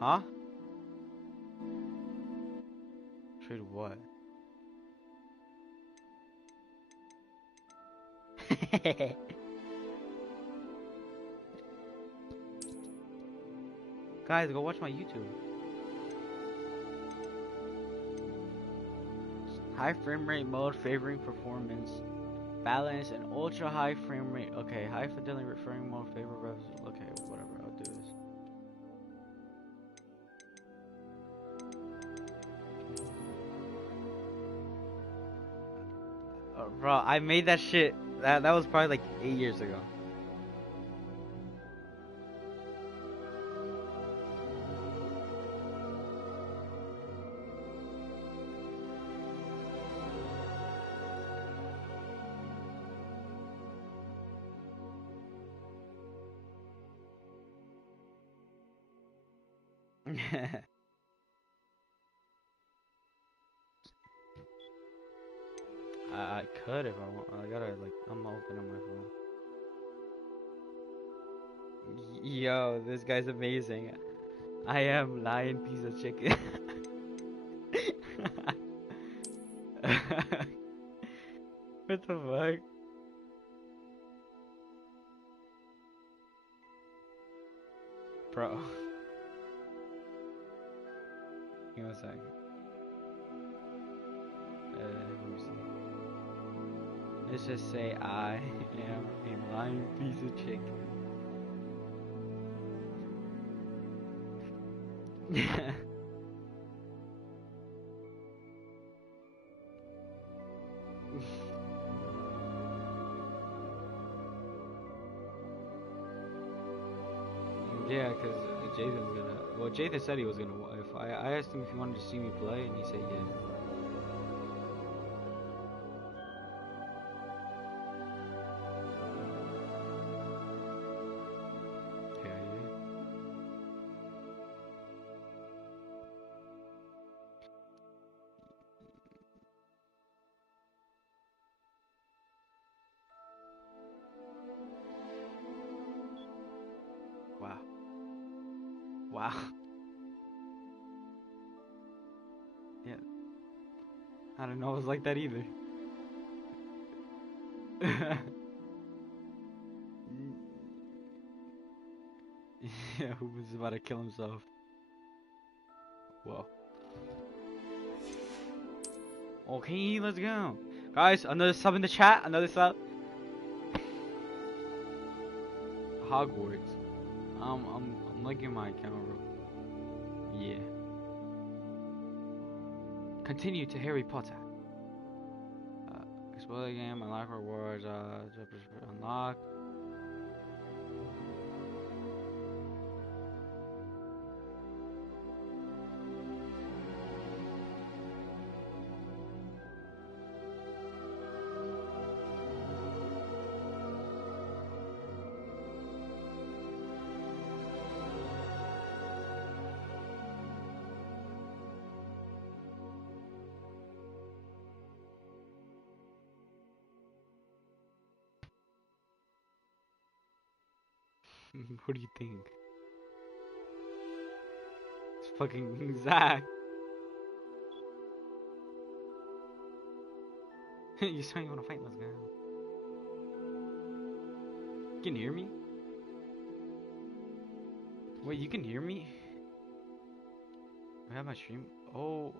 Huh? Trade what? Guys, go watch my YouTube. High frame rate mode favoring performance. Balance and ultra high frame rate. Okay, high fidelity frame mode favor revs. Okay, whatever. I'll do this. Bro, I made that shit. That was probably like 8 years ago. I could if I want. I gotta like. I'm open on my phone. Yo, this guy's amazing. I am lion piece of chicken. What the fuck? Bro. Give me a sec. Let me see. Let's just say I am a lion piece of chicken. Yeah, cause Jathan's gonna. Well, Jathan said he was gonna. If I asked him if he wanted to see me play, and he said yeah. Yeah, yeah. Wow. Wow. Yeah. I don't know. It was like that either. Yeah, who was about to kill himself? Whoa. Okay, let's go. Guys, another sub in the chat. Another sub. Hogwarts. I'm linking my account, bro. Yeah. Continue to Harry Potter. Explore the game. Unlock rewards. Unlock. What do you think? It's fucking Zach. You saying you wanna fight? Let's go. You can hear me? Wait, you can hear me? I have my stream. Oh.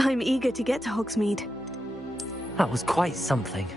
I'm eager to get to Hogsmeade. That was quite something.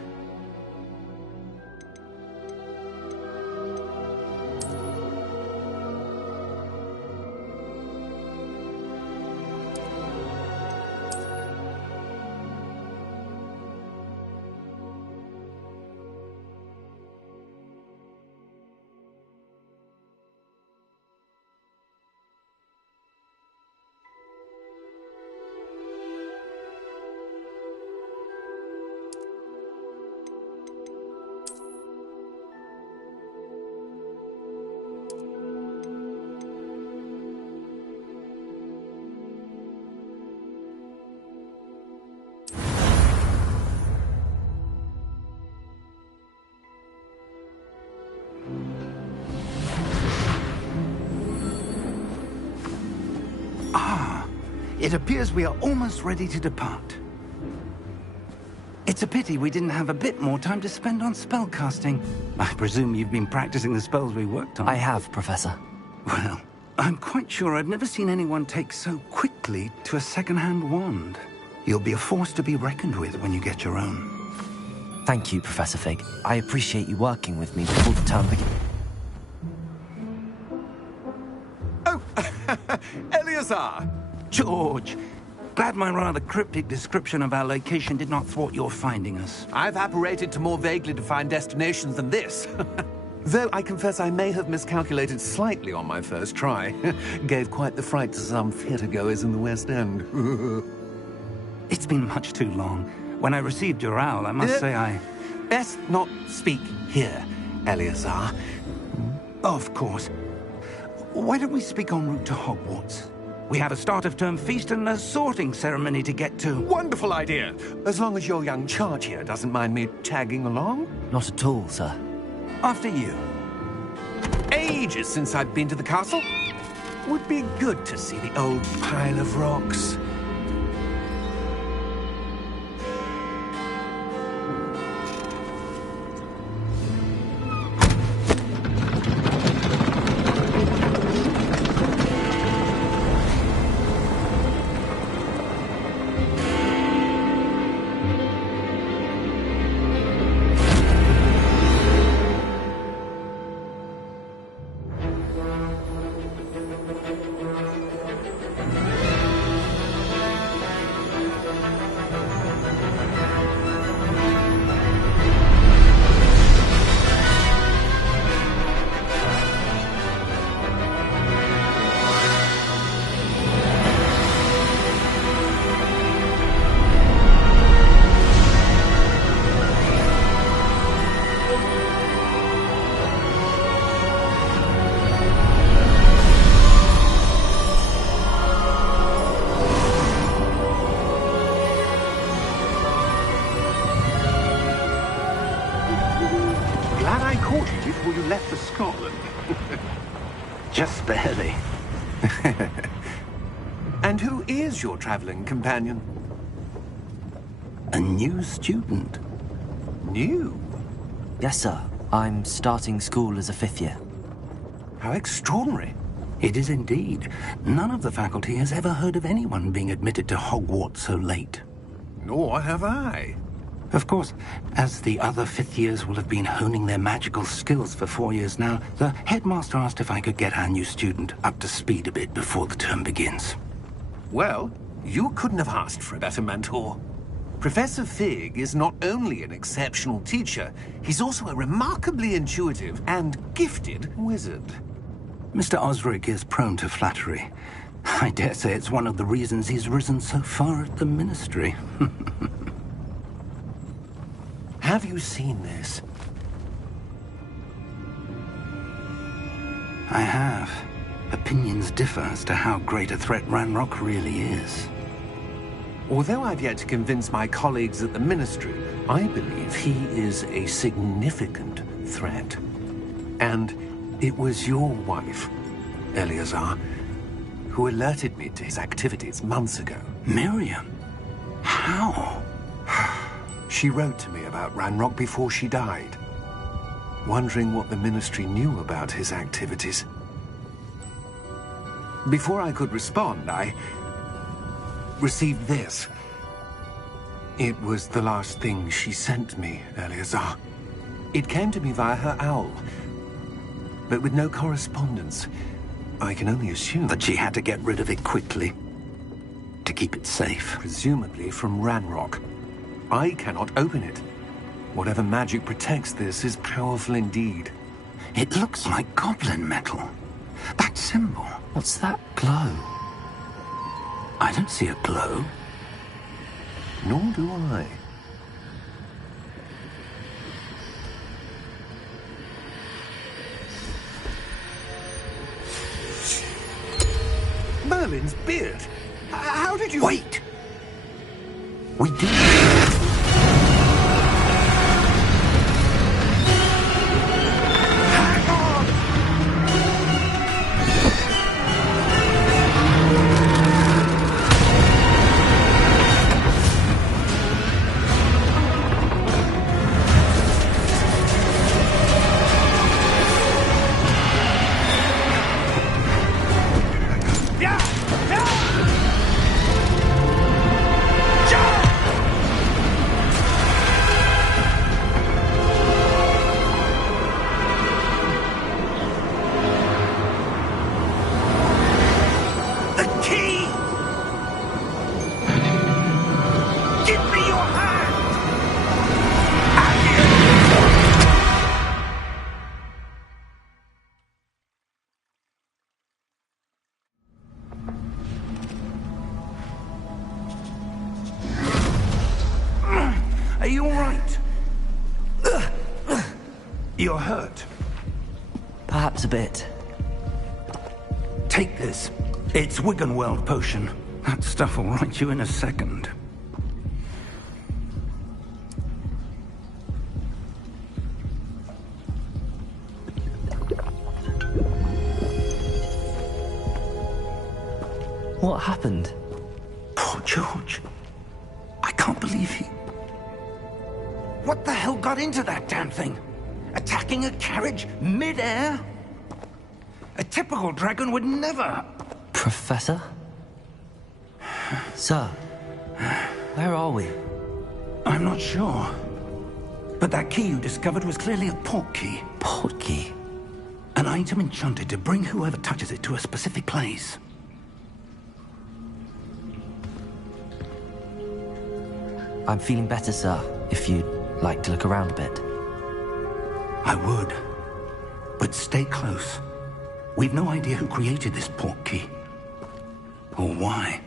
It appears we are almost ready to depart. It's a pity we didn't have a bit more time to spend on spellcasting. I presume you've been practicing the spells we worked on. I have, Professor. Well, I'm quite sure I've never seen anyone take so quickly to a second-hand wand. You'll be a force to be reckoned with when you get your own. Thank you, Professor Fig. I appreciate you working with me before the term begins. Oh, Eleazar! George, glad my rather cryptic description of our location did not thwart your finding us. I've apparated to more vaguely defined destinations than this. Though I confess I may have miscalculated slightly on my first try. Gave quite the fright to some theatre-goers in the West End. It's been much too long. When I received your owl, I must say I... Best not speak here, Eleazar. Of course. Why don't we speak en route to Hogwarts? We have a start-of-term feast and a sorting ceremony to get to. Wonderful idea! As long as your young charge here doesn't mind me tagging along. Not at all, sir. After you. Ages since I've been to the castle. Would be good to see the old pile of rocks. left for Scotland. Just barely. And who is your traveling companion? A new student. New? Yes, sir. I'm starting school as a 5th year. How extraordinary. It is indeed. None of the faculty has ever heard of anyone being admitted to Hogwarts so late. Nor have I. Of course, as the other 5th years will have been honing their magical skills for 4 years now, the headmaster asked if I could get our new student up to speed a bit before the term begins. Well, you couldn't have asked for a better mentor. Professor Fig is not only an exceptional teacher, he's also a remarkably intuitive and gifted wizard. Mr. Osric is prone to flattery. I dare say it's one of the reasons he's risen so far at the Ministry. Have you seen this? I have. Opinions differ as to how great a threat Ranrock really is. Although I've yet to convince my colleagues at the Ministry, I believe he is a significant threat. And it was your wife, Eleazar, who alerted me to his activities months ago. Miriam? How? She wrote to me about Ranrock before she died, wondering what the Ministry knew about his activities. Before I could respond, I received this. It was the last thing she sent me, Eleazar. It came to me via her owl, but with no correspondence. I can only assume That she had to get rid of it quickly. To keep it safe. presumably from Ranrock. I cannot open it. Whatever magic protects this is powerful indeed. It looks like goblin metal. That symbol. What's that glow? I don't see a glow. Nor do I. Merlin's beard. How did you... Wait! We did. Hang on! The key! Give me your hand! Are you all right? You're hurt. Perhaps a bit. Take this. It's Wiggenweld potion. That stuff will right you in a second. What happened? Poor George. I can't believe he... What the hell got into that damn thing? Attacking a carriage mid-air? A typical dragon would never... Professor? Sir, where are we? I'm not sure. But that key you discovered was clearly a port key. Port key? An item enchanted to bring whoever touches it to a specific place. I'm feeling better, sir, if you'd like to look around a bit. I would. But stay close. We've no idea who created this port key. Or why.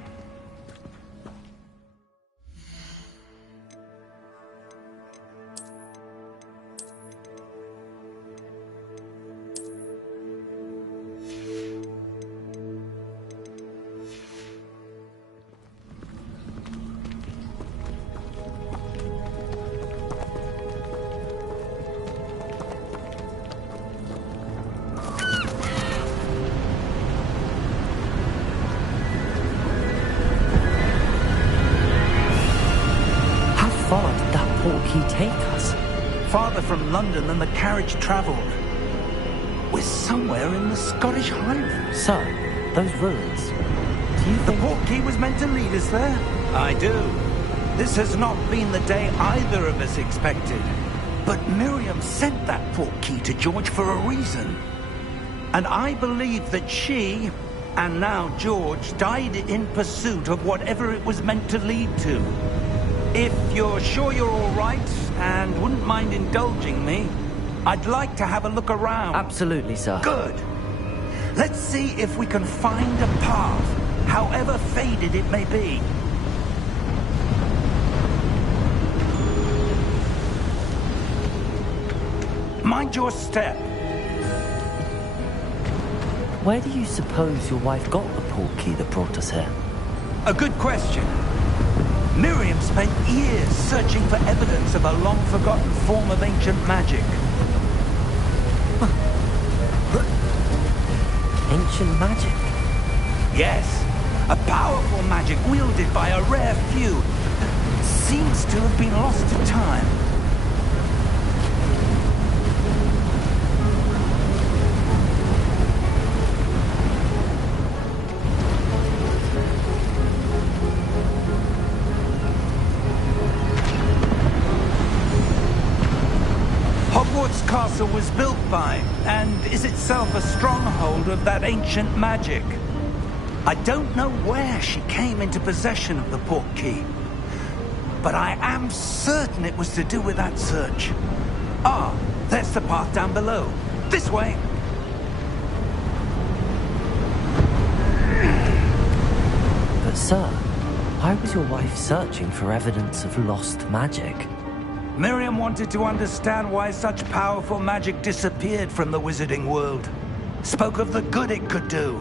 far did that portkey take us? Farther from London than the carriage travelled. We're somewhere in the Scottish Highlands. Sir, those ruins. Do you The think... portkey was meant to lead us there? I do. This has not been the day either of us expected. But Miriam sent that portkey to George for a reason. And I believe that she, and now George, died in pursuit of whatever it was meant to lead to. If you're sure you're all right, and wouldn't mind indulging me, I'd like to have a look around. Absolutely, sir. Good. Let's see if we can find a path, however faded it may be. Mind your step. Where do you suppose your wife got the portkey that brought us here? A good question. Miriam spent years searching for evidence of a long-forgotten form of ancient magic. Ancient magic? Yes, a powerful magic wielded by a rare few. Seems to have been lost to time. Hogwarts Castle was built by, and is itself a stronghold of that ancient magic. I don't know where she came into possession of the portkey, but I am certain it was to do with that search. Ah, there's the path down below. This way. But sir, why was your wife searching for evidence of lost magic? Miriam wanted to understand why such powerful magic disappeared from the wizarding world. Spoke of the good it could do.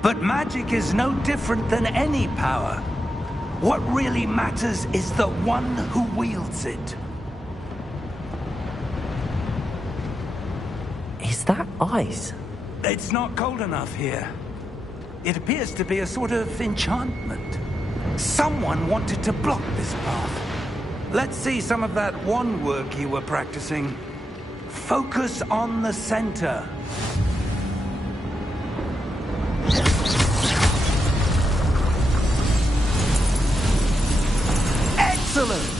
But magic is no different than any power. What really matters is the one who wields it. Is that ice? It's not cold enough here. It appears to be a sort of enchantment. Someone wanted to block this path. Let's see some of that wand work you were practicing. Focus on the center. Excellent!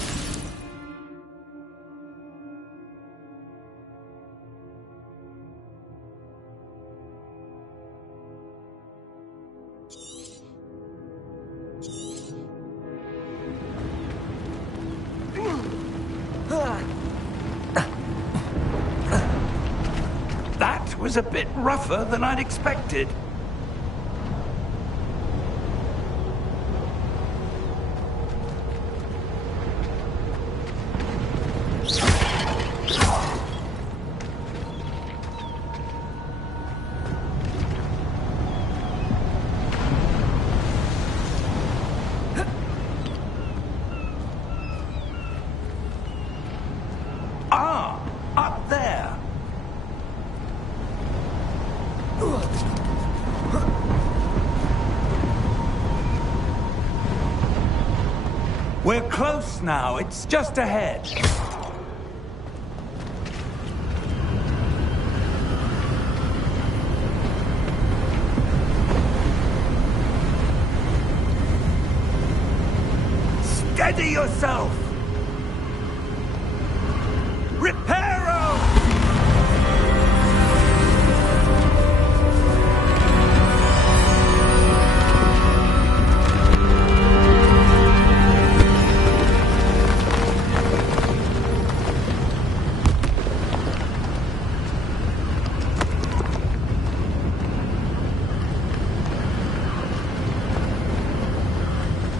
That was a bit rougher than I'd expected. Ah, up there. We're close now. It's just ahead. Steady yourself. Reparo!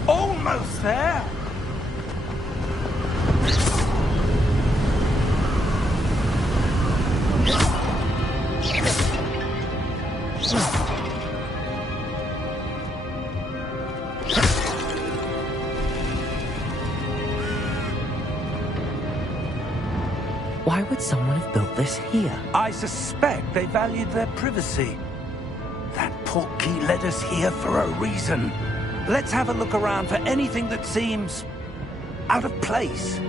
Almost there. Why would someone have built this here? I suspect they valued their privacy. That portkey led us here for a reason. Let's have a look around for anything that seems out of place.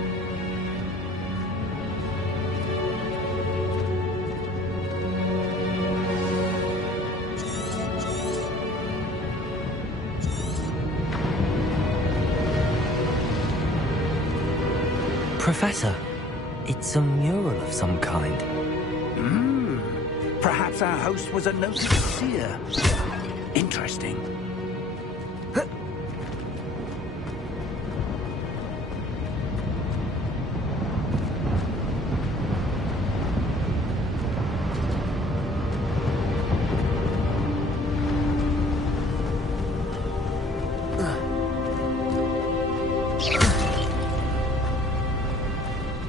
Professor, it's a mural of some kind. Perhaps our host was a noted seer. Interesting.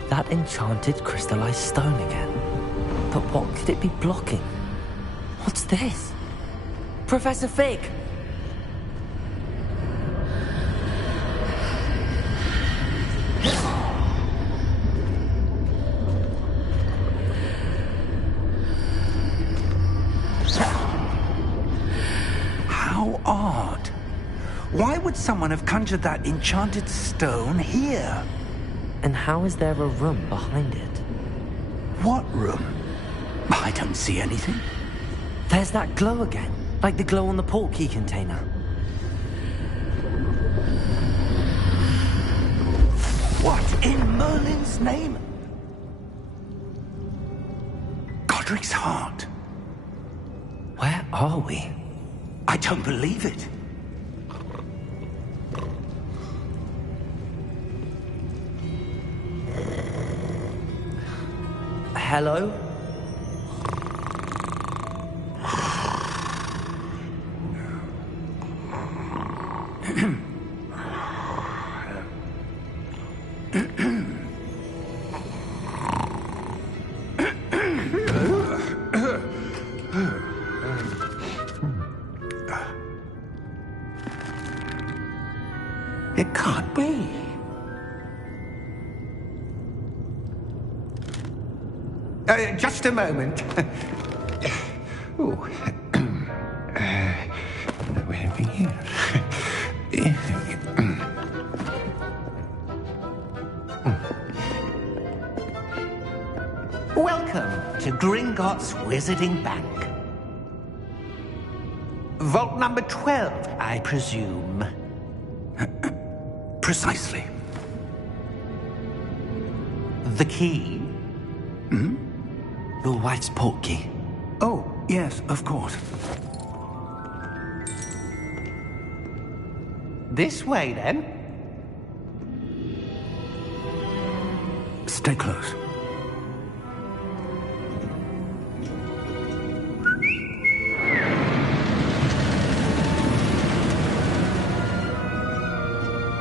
That enchanted crystallized stone again. But what could it be blocking? What's this? Professor Fig! How odd. Why would someone have conjured that enchanted stone here? And how is there a room behind it? What room? I don't see anything. There's that glow again, like the glow on the portkey container. What in Merlin's name? Godric's heart. Where are we? I don't believe it. Hello? It can't be. Just a moment. Oh. Anything here? Welcome to Gringotts Wizarding Bank. Vault number 12, I presume. Precisely. The key? Your wife's portkey. Oh, yes, of course. This way, then. Stay close.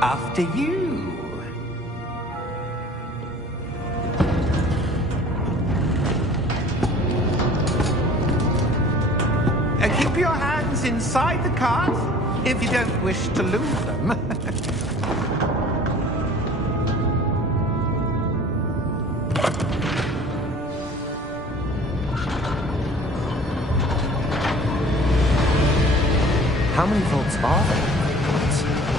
After you. Keep your hands inside the cart if you don't wish to lose them. How many vaults are there?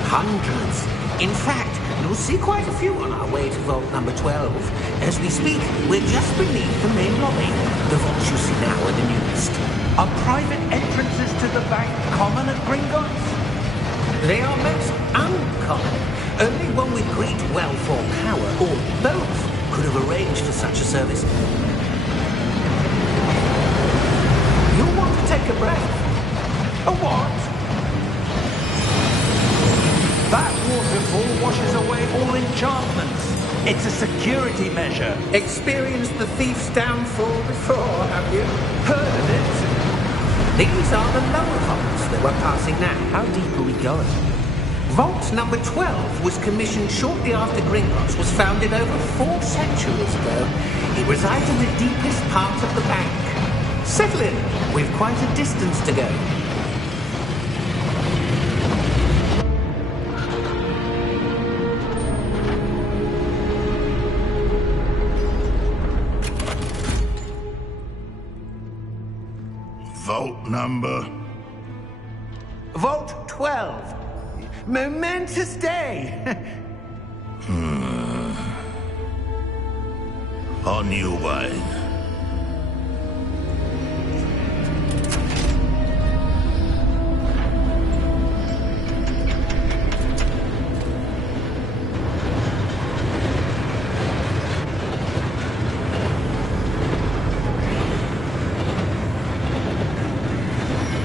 Hundreds. In fact, you'll see quite a few on our way to vault number 12. As we speak, we're just beneath the main lobby. The vaults you see now are the newest. Are private entrances to the bank common at Gringotts? They are most uncommon. Only one with great wealth or power, or both, could have arranged for such a service. You'll want to take a breath. A what? That waterfall washes away all enchantments. It's a security measure. Experienced the thief's downfall before, have you? Heard of it? These are the lower vaults that we're passing now. How deep are we going? Vault number 12 was commissioned shortly after Gringotts was founded over 4 centuries ago. It resides in the deepest part of the bank. Settle in. We've quite a distance to go. Vault number? Vault 12. Momentous day. Or new wine.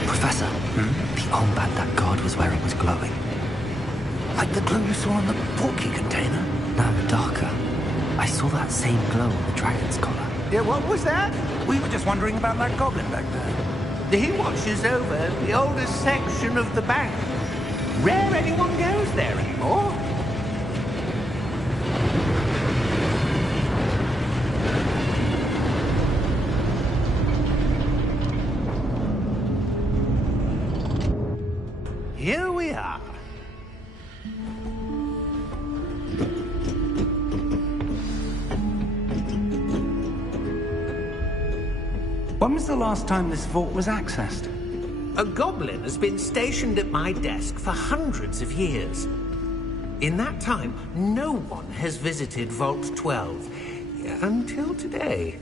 Professor, the armband that guard was wearing was glowing. Like the glow you saw on the porky container? No, darker. I saw that same glow on the dragon's collar. Yeah, what was that? We were just wondering about that goblin back there. He watches over the oldest section of the bank. Rare anyone goes there anymore. Here we are. When was the last time this vault was accessed? A goblin has been stationed at my desk for hundreds of years. In that time, no one has visited Vault 12 until today.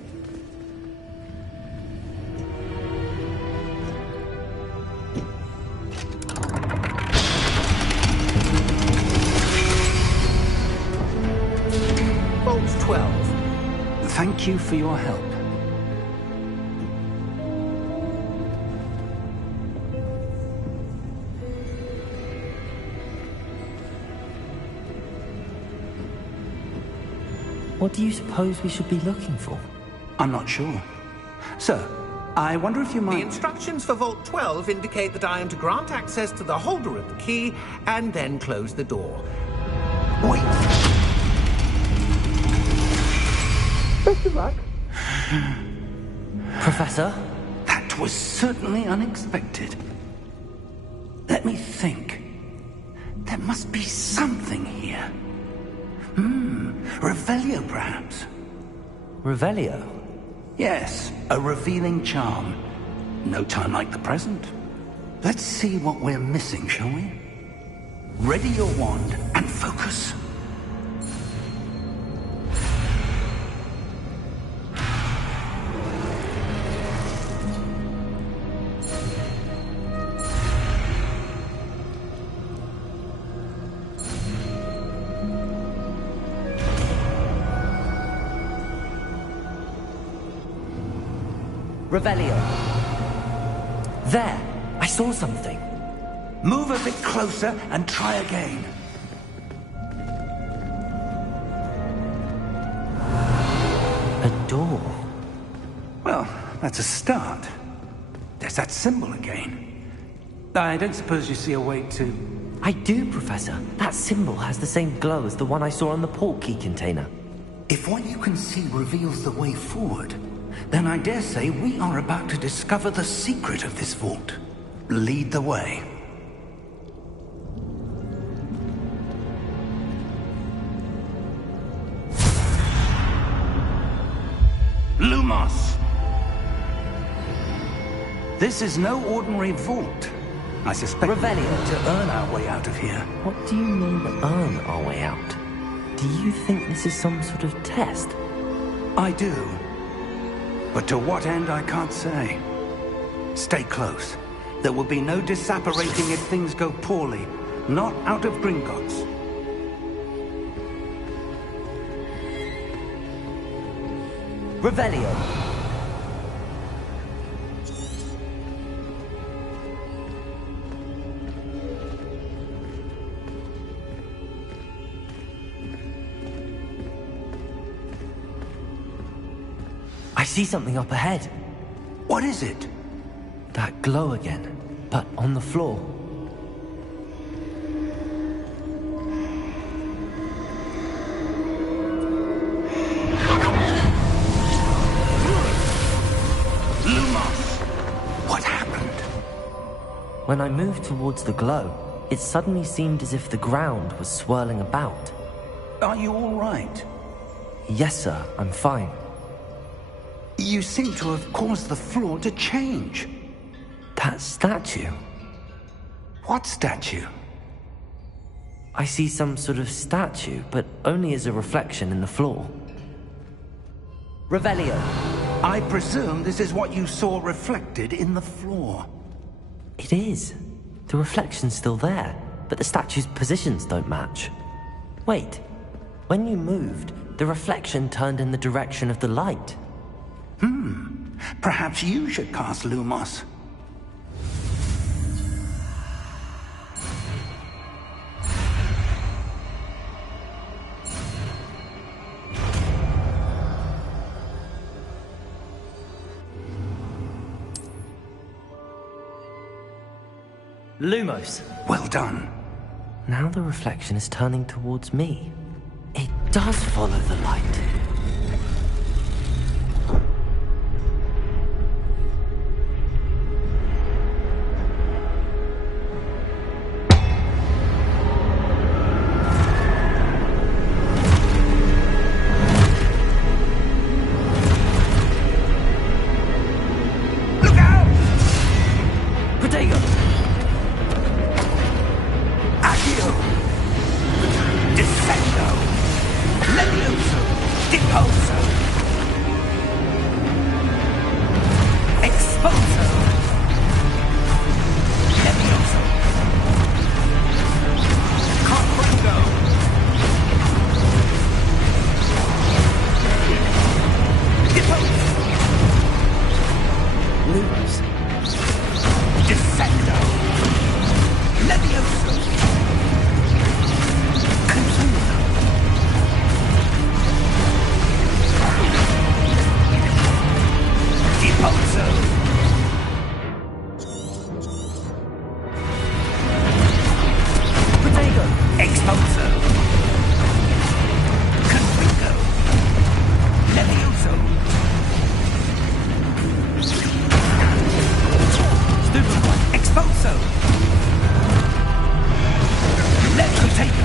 Vault 12. Thank you for your help. What do you suppose we should be looking for? I'm not sure. Sir, I wonder if you might... The instructions for Vault 12 indicate that I am to grant access to the holder of the key and then close the door. Wait! Best of luck. Professor? That was certainly unexpected. Let me think. There must be something here. Revelio, perhaps? Revelio? Yes, a revealing charm. No time like the present. Let's see what we're missing, shall we? Ready your wand and focus. Revelio. There! I saw something. Move a bit closer and try again. A door. Well, that's a start. There's that symbol again. I don't suppose you see a way to... I do, Professor. That symbol has the same glow as the one I saw on the portkey container. If what you can see reveals the way forward, then I dare say we are about to discover the secret of this vault. Lead the way. Lumos! This is no ordinary vault. I suspect Revelio. to earn our way out of here. What do you mean, earn our way out? Do you think this is some sort of test? I do. But to what end, I can't say. Stay close. There will be no disapparating if things go poorly. Not out of Gringotts. Revelio. I see something up ahead. What is it? That glow again, but on the floor. Lumos! What happened? When I moved towards the glow, it suddenly seemed as if the ground was swirling about. Are you all right? Yes, sir, I'm fine. You seem to have caused the floor to change. That statue? What statue? I see some sort of statue, but only as a reflection in the floor. Revelio. I presume this is what you saw reflected in the floor. It is. The reflection's still there, but the statue's positions don't match. Wait. When you moved, the reflection turned in the direction of the light. Perhaps you should cast Lumos. Lumos. Well done. Now the reflection is turning towards me. It does follow the light. Look out! Protego! Accio! Descendo! Levioso! Deposo! Exposo! Levioso! Comprendo! Deposo! Lumos. Descendo! Levioso! Confuso! Deposo! Protego! Exposo! Confuso! Levioso! Stupid one. Exposo! Levitate!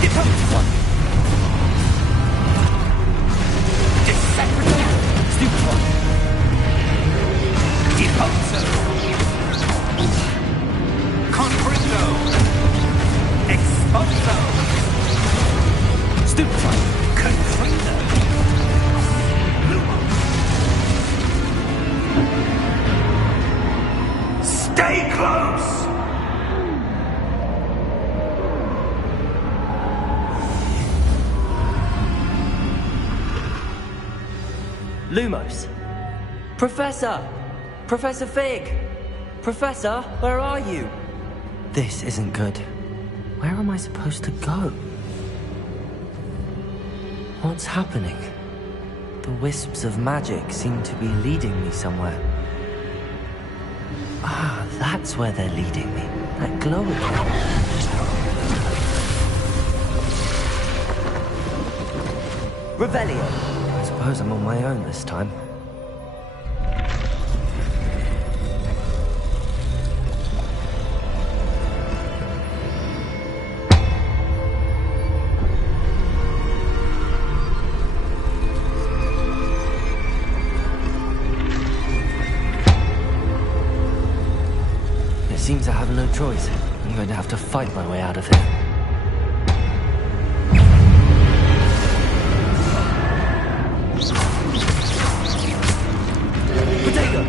Deposo! Descendo! Stupid one. Deposo! Comprendo! Exposo! Stupid one. Comprendo! Lumos! Stay close! Lumos. Professor! Professor Fig! Professor, where are you? This isn't good. Where am I supposed to go? What's happening? The wisps of magic seem to be leading me somewhere. Ah, that's where they're leading me. That glow again. Revelio. I suppose I'm on my own this time. It seems I have no choice. I'm going to have to fight my way out of here. Protego!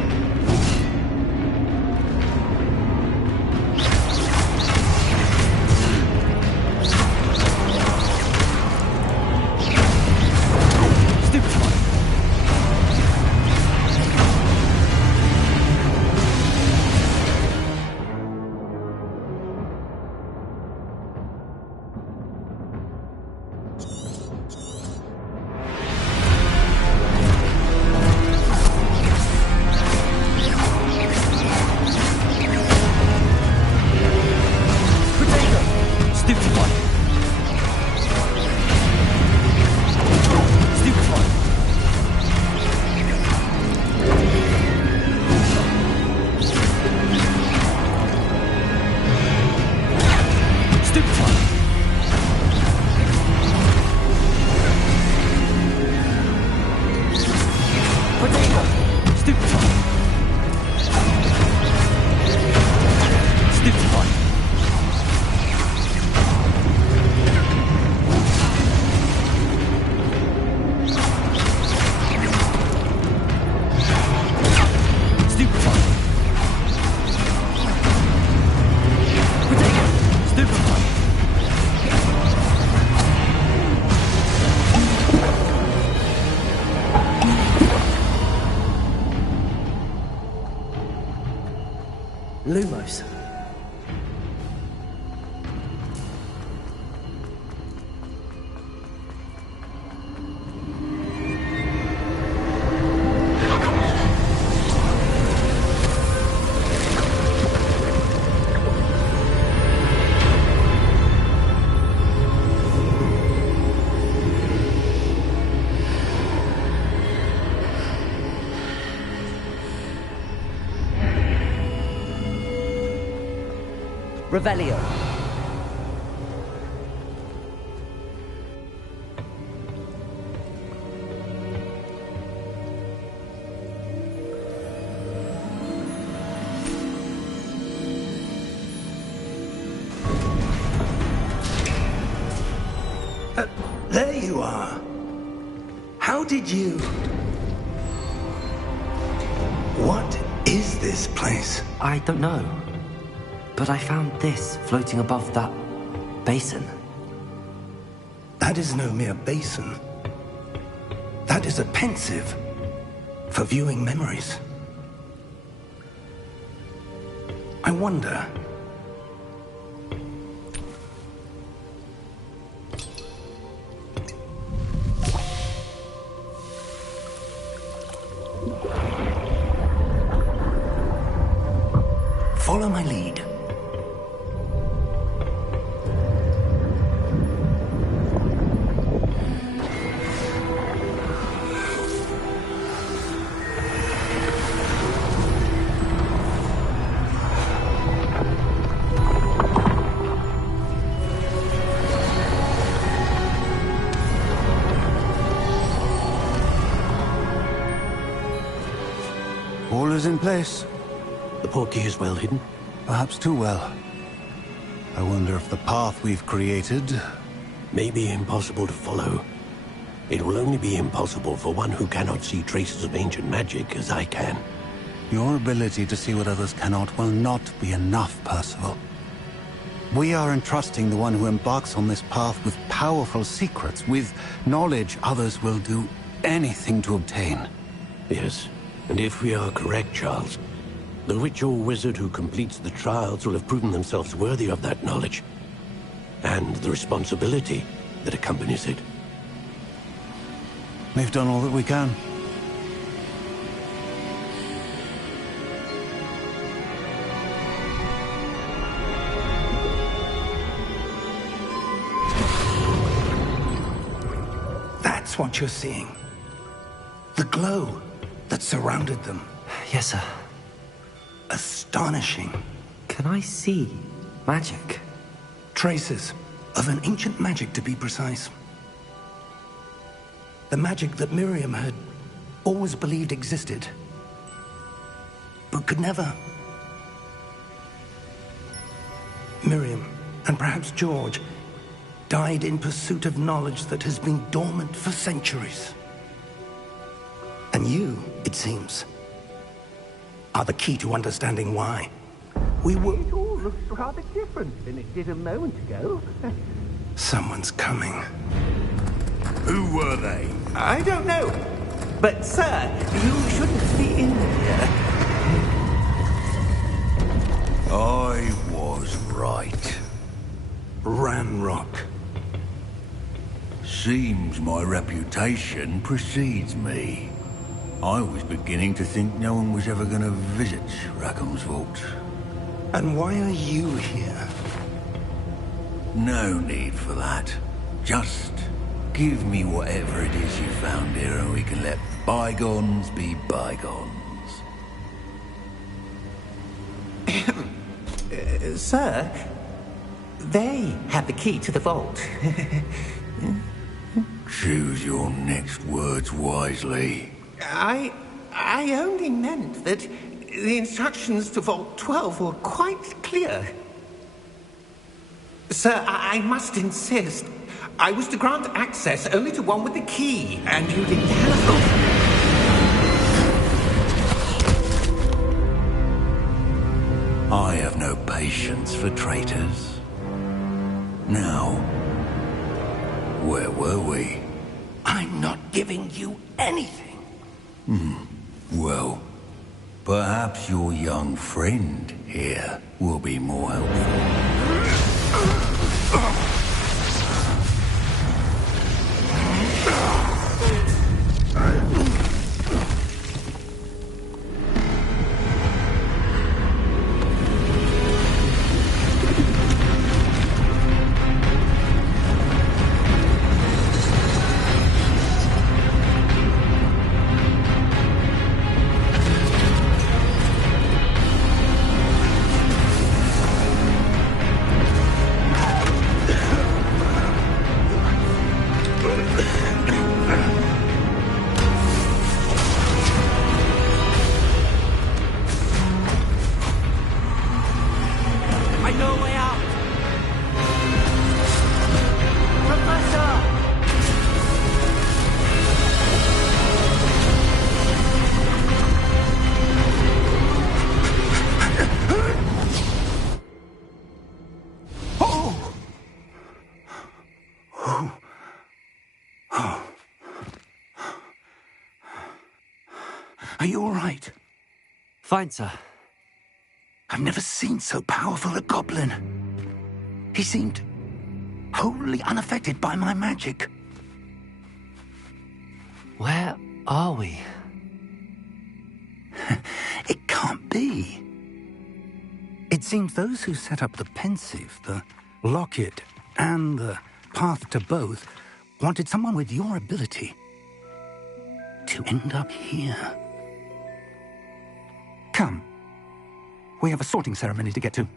Stupid one. Lumos. Revelio. There you are. How did you... What is this place? I don't know. But I found this floating above that basin. That is no mere basin. That is a pensive for viewing memories. I wonder... Follow my lead. All is in place. The portkey is well hidden. Perhaps too well. I wonder if the path we've created... May be impossible to follow. It will only be impossible for one who cannot see traces of ancient magic as I can. Your ability to see what others cannot will not be enough, Percival. We are entrusting the one who embarks on this path with powerful secrets, with knowledge others will do anything to obtain. Yes, and if we are correct, Charles, the witch or wizard who completes the trials will have proven themselves worthy of that knowledge, and the responsibility that accompanies it. We've done all that we can. That's what you're seeing. The glow that surrounded them. Yes, sir. Astonishing. Can I see magic? Traces of an ancient magic, to be precise. The magic that Miriam had always believed existed, but could never. Miriam, and perhaps George, died in pursuit of knowledge that has been dormant for centuries. And you, it seems, are the key to understanding why. We were... It all looks rather different than it did a moment ago. Someone's coming. Who were they? I don't know. But, sir, you shouldn't be in here. I was right. Ranrock. Seems my reputation precedes me. I was beginning to think no one was ever going to visit Rackham's vault. And why are you here? No need for that. Just give me whatever it is you found here and we can let bygones be bygones. Sir, they have the key to the vault. Choose your next words wisely. I only meant that the instructions to Vault 12 were quite clear. Sir, I must insist. I was to grant access only to one with the key, and you didn't telephone. I have no patience for traitors. Now, where were we? I'm not giving you anything. Well, perhaps your young friend here will be more helpful. I know a way out! Professor! Are you all right? Fine, sir. I've never seen so powerful a goblin. He seemed wholly unaffected by my magic. Where are we? It can't be. It seems those who set up the pensive, the locket, and the path to both wanted someone with your ability to end up here. Come. We have a sorting ceremony to get to.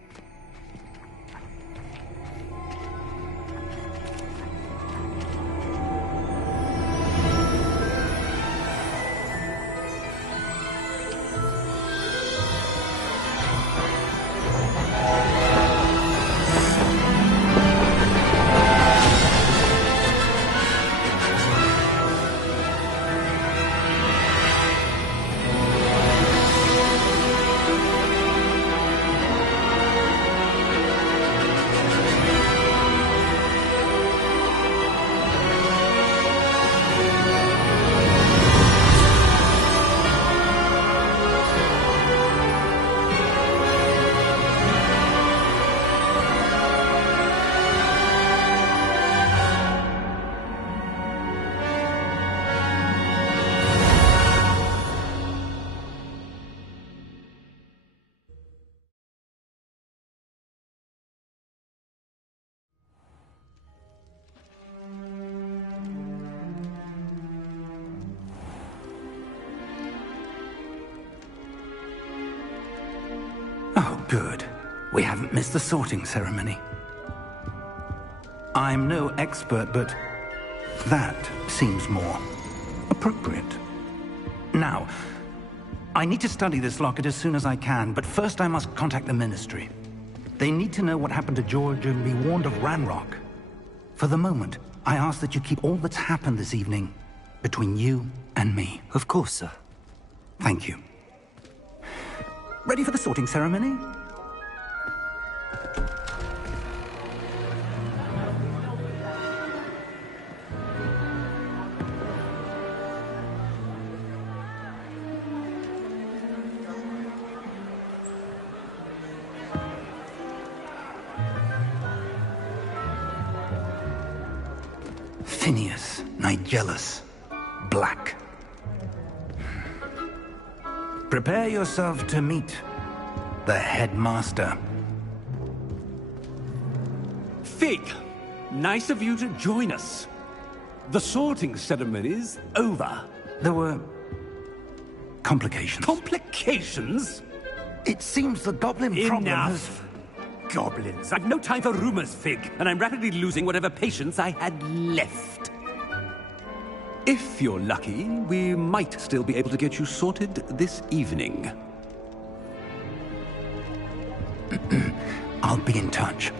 Oh, good. We haven't missed the sorting ceremony. I'm no expert, but that seems more appropriate. Now, I need to study this locket as soon as I can, but first I must contact the Ministry. They need to know what happened to George and be warned of Ranrock. For the moment, I ask that you keep all that's happened this evening between you and me. Of course, sir. Thank you. Ready for the sorting ceremony? Phineas, Nigellus, Black. Prepare yourself to meet the headmaster. Fig, nice of you to join us. The sorting ceremony's over. There were complications. Complications? It seems the goblin problem has... Enough. Goblins. I've no time for rumors, Fig, and I'm rapidly losing whatever patience I had left. If you're lucky, we might still be able to get you sorted this evening. I'll be in touch.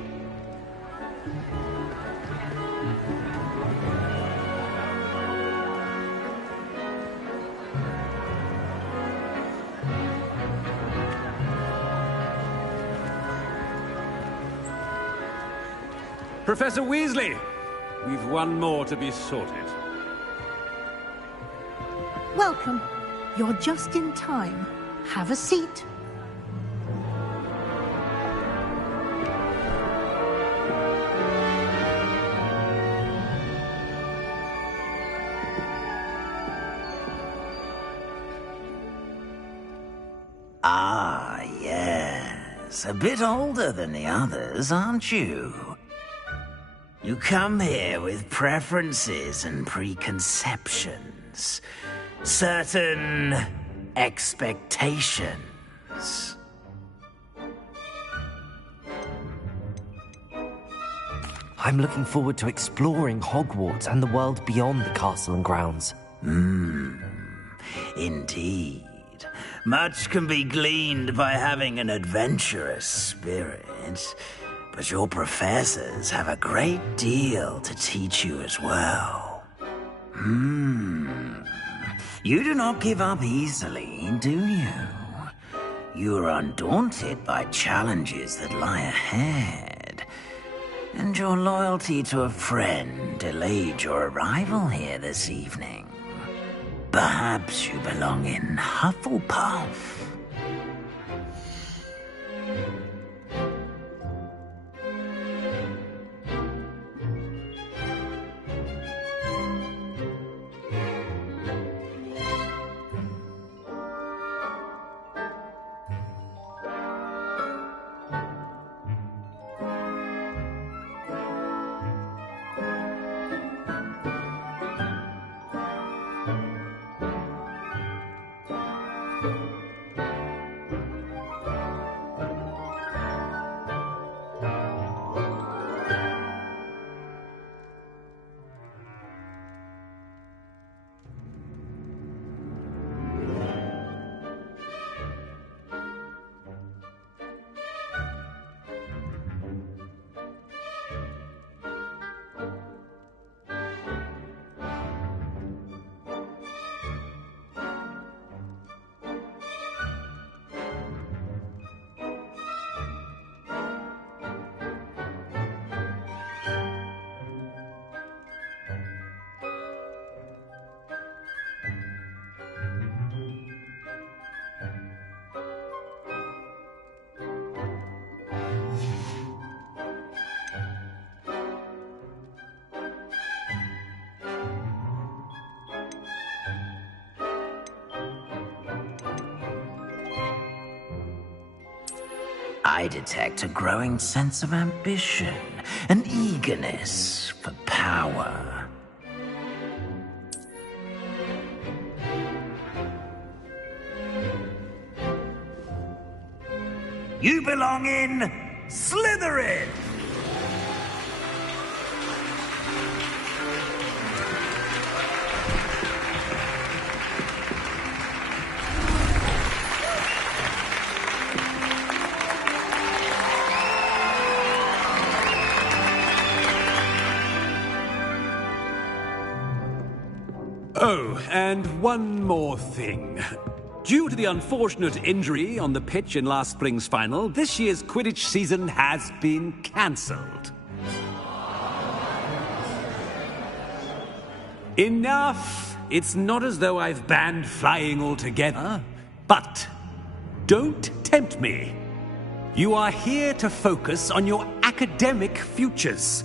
Professor Weasley! We've one more to be sorted. Welcome. You're just in time. Have a seat. Ah, yes. A bit older than the others, aren't you? You come here with preferences and preconceptions. Certain expectations. I'm looking forward to exploring Hogwarts and the world beyond the castle and grounds. Indeed. Much can be gleaned by having an adventurous spirit, but your professors have a great deal to teach you as well. You do not give up easily, do you? You are undaunted by challenges that lie ahead, and your loyalty to a friend delayed your arrival here this evening. Perhaps you belong in Hufflepuff. I detect a growing sense of ambition, an eagerness for power. You belong in Slytherin! Oh, and one more thing. Due to the unfortunate injury on the pitch in last spring's final, this year's Quidditch season has been cancelled. Enough! It's not as though I've banned flying altogether. But don't tempt me. You are here to focus on your academic futures.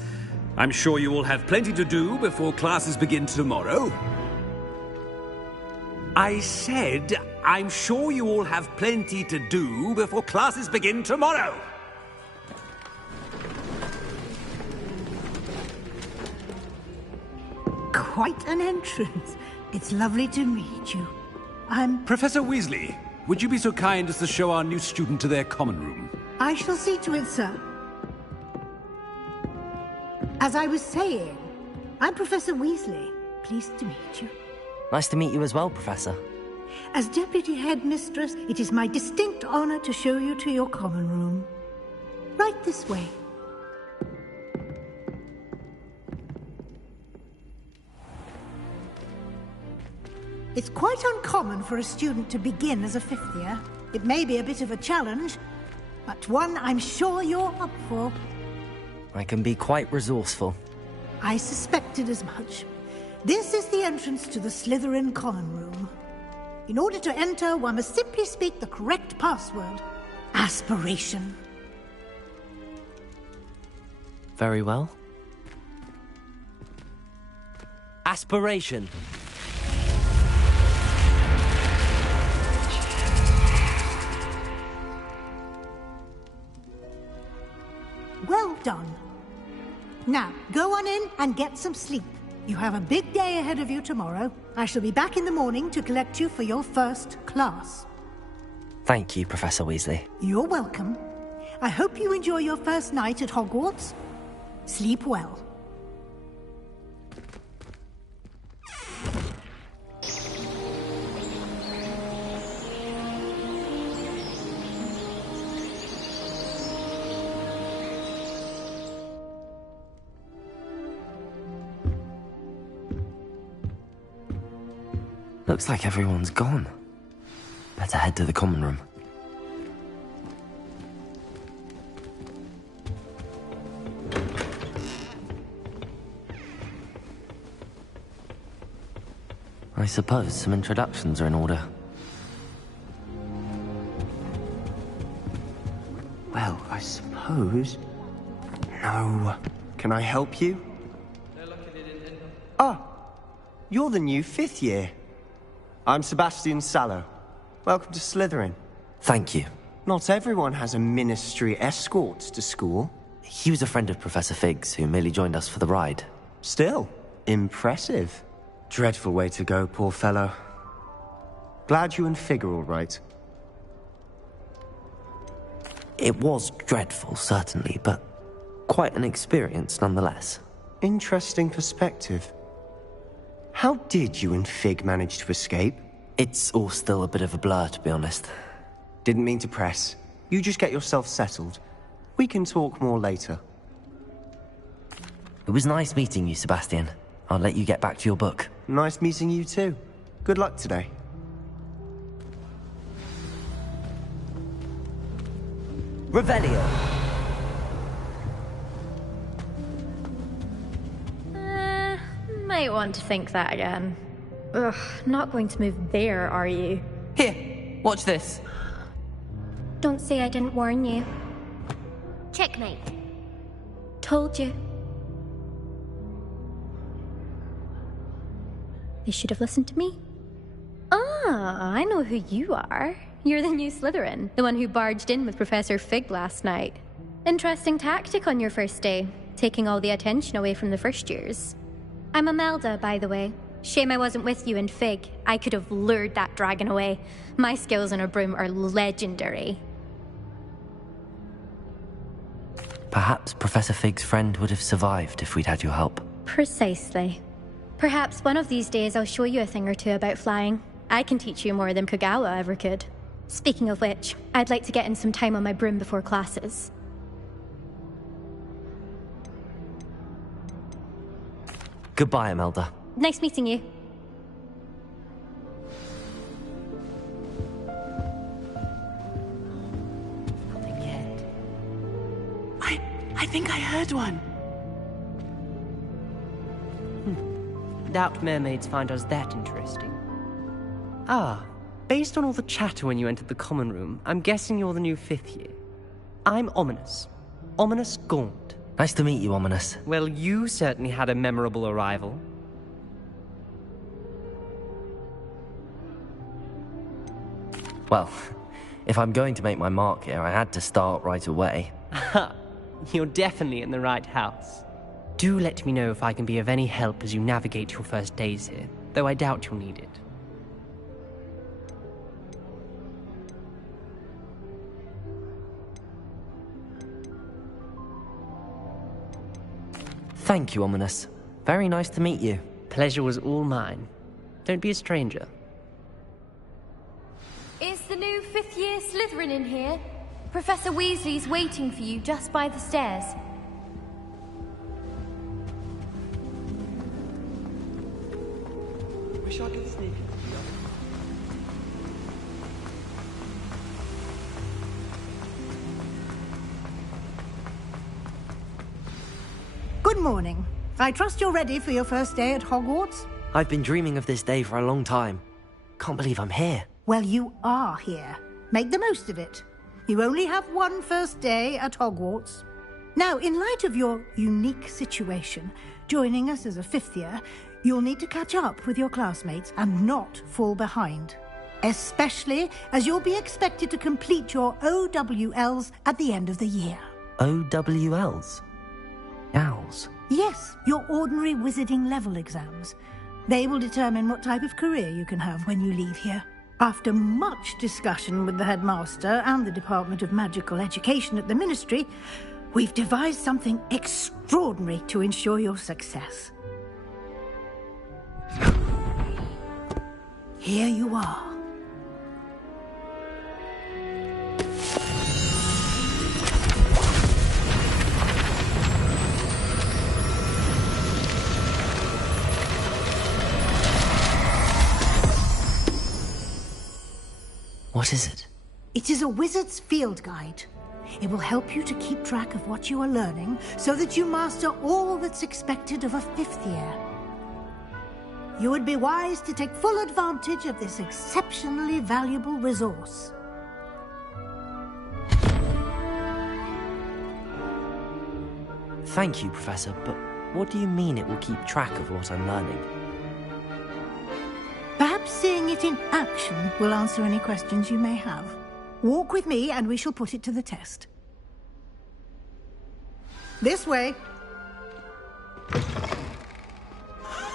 I'm sure you will have plenty to do before classes begin tomorrow. I said, I'm sure you all have plenty to do before classes begin tomorrow. Quite an entrance. It's lovely to meet you. I'm... Professor Weasley, would you be so kind as to show our new student to their common room? I shall see to it, sir. As I was saying, I'm Professor Weasley. Pleased to meet you. Nice to meet you as well, Professor. As Deputy Headmistress, it is my distinct honor to show you to your common room. Right this way. It's quite uncommon for a student to begin as a fifth year. It may be a bit of a challenge, but one I'm sure you're up for. I can be quite resourceful. I suspected as much. This is the entrance to the Slytherin common room. In order to enter, one must simply speak the correct password. Aspiration. Very well. Aspiration. Well done. Now, go on in and get some sleep. You have a big day ahead of you tomorrow. I shall be back in the morning to collect you for your first class. Thank you, Professor Weasley. You're welcome. I hope you enjoy your first night at Hogwarts. Sleep well. Looks like everyone's gone. Better head to the common room. I suppose some introductions are in order. Well, I suppose... No. Can I help you? Ah! You're the new 5th year. I'm Sebastian Sallow. Welcome to Slytherin. Thank you. Not everyone has a ministry escort to school. He was a friend of Professor Fig's, who merely joined us for the ride. Still, impressive. Dreadful way to go, poor fellow. Glad you and Fig are all right. It was dreadful, certainly, but quite an experience nonetheless. Interesting perspective. How did you and Fig manage to escape? It's all still a bit of a blur, to be honest. Didn't mean to press. You just get yourself settled. We can talk more later. It was nice meeting you, Sebastian. I'll let you get back to your book. Nice meeting you too. Good luck today. Revelio. Might want to think that again. Ugh, not going to move there, are you? Here, watch this. Don't say I didn't warn you. Checkmate. Told you. They should have listened to me. Ah, I know who you are. You're the new Slytherin, the one who barged in with Professor Fig last night. Interesting tactic on your first day, taking all the attention away from the first years. I'm Imelda, by the way. Shame I wasn't with you and Fig. I could have lured that dragon away. My skills on a broom are legendary. Perhaps Professor Fig's friend would have survived if we'd had your help. Precisely. Perhaps one of these days I'll show you a thing or two about flying. I can teach you more than Kagawa ever could. Speaking of which, I'd like to get in some time on my broom before classes. Goodbye, Imelda. Nice meeting you. I think I heard one. Doubt mermaids find us that interesting. Ah, based on all the chatter when you entered the common room, I'm guessing you're the new 5th year. I'm Ominous. Ominous Gaunt. Nice to meet you, Ominous. Well, you certainly had a memorable arrival. Well, if I'm going to make my mark here, I had to start right away. Ha! You're definitely in the right house. Do let me know if I can be of any help as you navigate your first days here, though I doubt you'll need it. Thank you, Ominous. Very nice to meet you. Pleasure was all mine. Don't be a stranger. Is the new 5th year Slytherin in here? Professor Weasley's waiting for you just by the stairs. Wish I could sneak it. Good morning. I trust you're ready for your first day at Hogwarts? I've been dreaming of this day for a long time. Can't believe I'm here. Well, you are here. Make the most of it. You only have one first day at Hogwarts. Now, in light of your unique situation, joining us as a fifth year, you'll need to catch up with your classmates and not fall behind. Especially as you'll be expected to complete your OWLs at the end of the year. OWLs? Owls? Yes, your ordinary wizarding level exams. They will determine what type of career you can have when you leave here. After much discussion with the headmaster and the Department of Magical Education at the Ministry, we've devised something extraordinary to ensure your success. Here you are. What is it? It is a wizard's field guide. It will help you to keep track of what you are learning so that you master all that's expected of a fifth year. You would be wise to take full advantage of this exceptionally valuable resource. Thank you, Professor, but what do you mean it will keep track of what I'm learning? Perhaps seeing it in action will answer any questions you may have. Walk with me and we shall put it to the test. This way.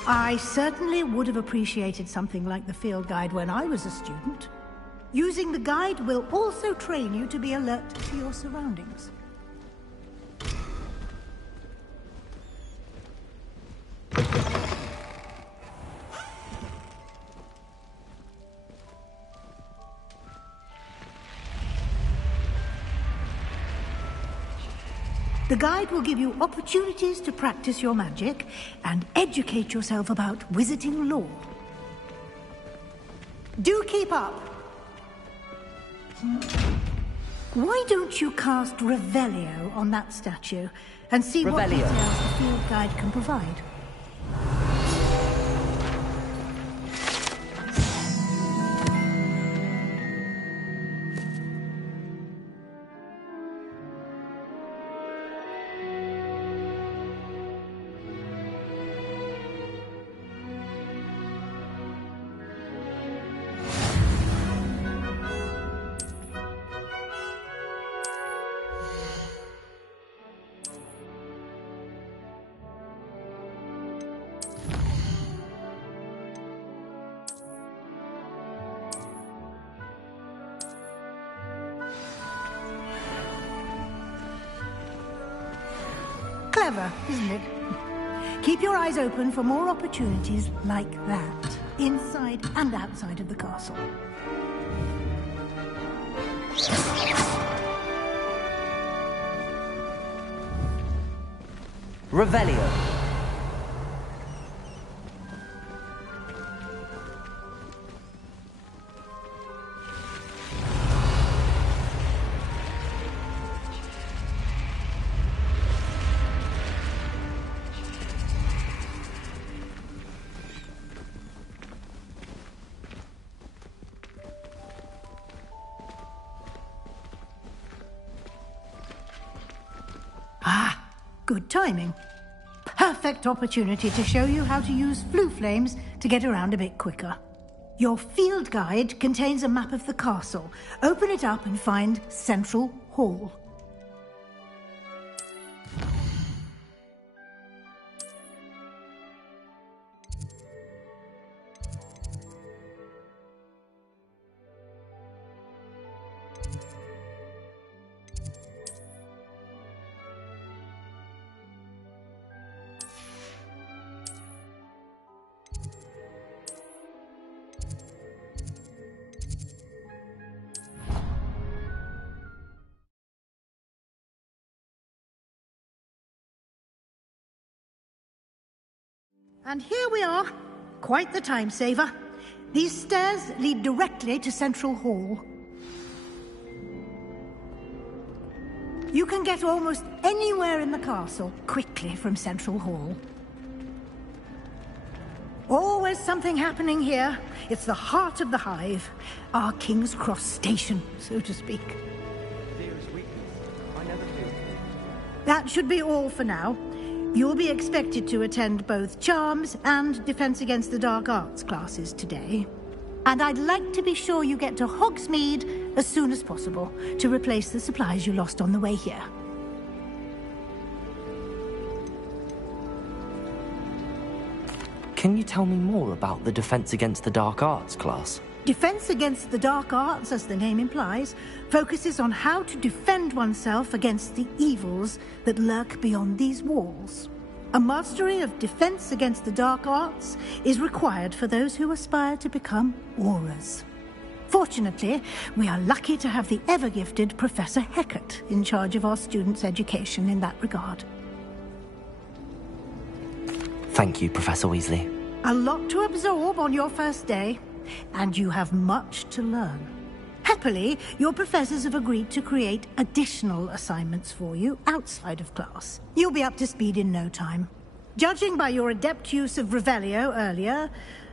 I certainly would have appreciated something like the field guide when I was a student. Using the guide will also train you to be alert to your surroundings. The guide will give you opportunities to practice your magic and educate yourself about wizarding lore. Do keep up! Why don't you cast Revelio on that statue and see what Revelio. details the field guide can provide? Clever, isn't it? Keep your eyes open for more opportunities like that, inside and outside of the castle. Revelio. Ah, good timing. Perfect opportunity to show you how to use flue flames to get around a bit quicker. Your field guide contains a map of the castle. Open it up and find Central Hall. And here we are. Quite the time saver. These stairs lead directly to Central Hall. You can get almost anywhere in the castle quickly from Central Hall. Always something happening here. It's the heart of the hive. Our King's Cross station, so to speak. That should be all for now. You'll be expected to attend both Charms and Defense Against the Dark Arts classes today. And I'd like to be sure you get to Hogsmeade as soon as possible to replace the supplies you lost on the way here. Can you tell me more about the Defense Against the Dark Arts class? Defense Against the Dark Arts, as the name implies, focuses on how to defend oneself against the evils that lurk beyond these walls. A mastery of Defense Against the Dark Arts is required for those who aspire to become Aurors. Fortunately, we are lucky to have the ever-gifted Professor Hecat in charge of our students' education in that regard. Thank you, Professor Weasley. A lot to absorb on your first day, and you have much to learn. Happily, your professors have agreed to create additional assignments for you outside of class. You'll be up to speed in no time. Judging by your adept use of Revelio earlier,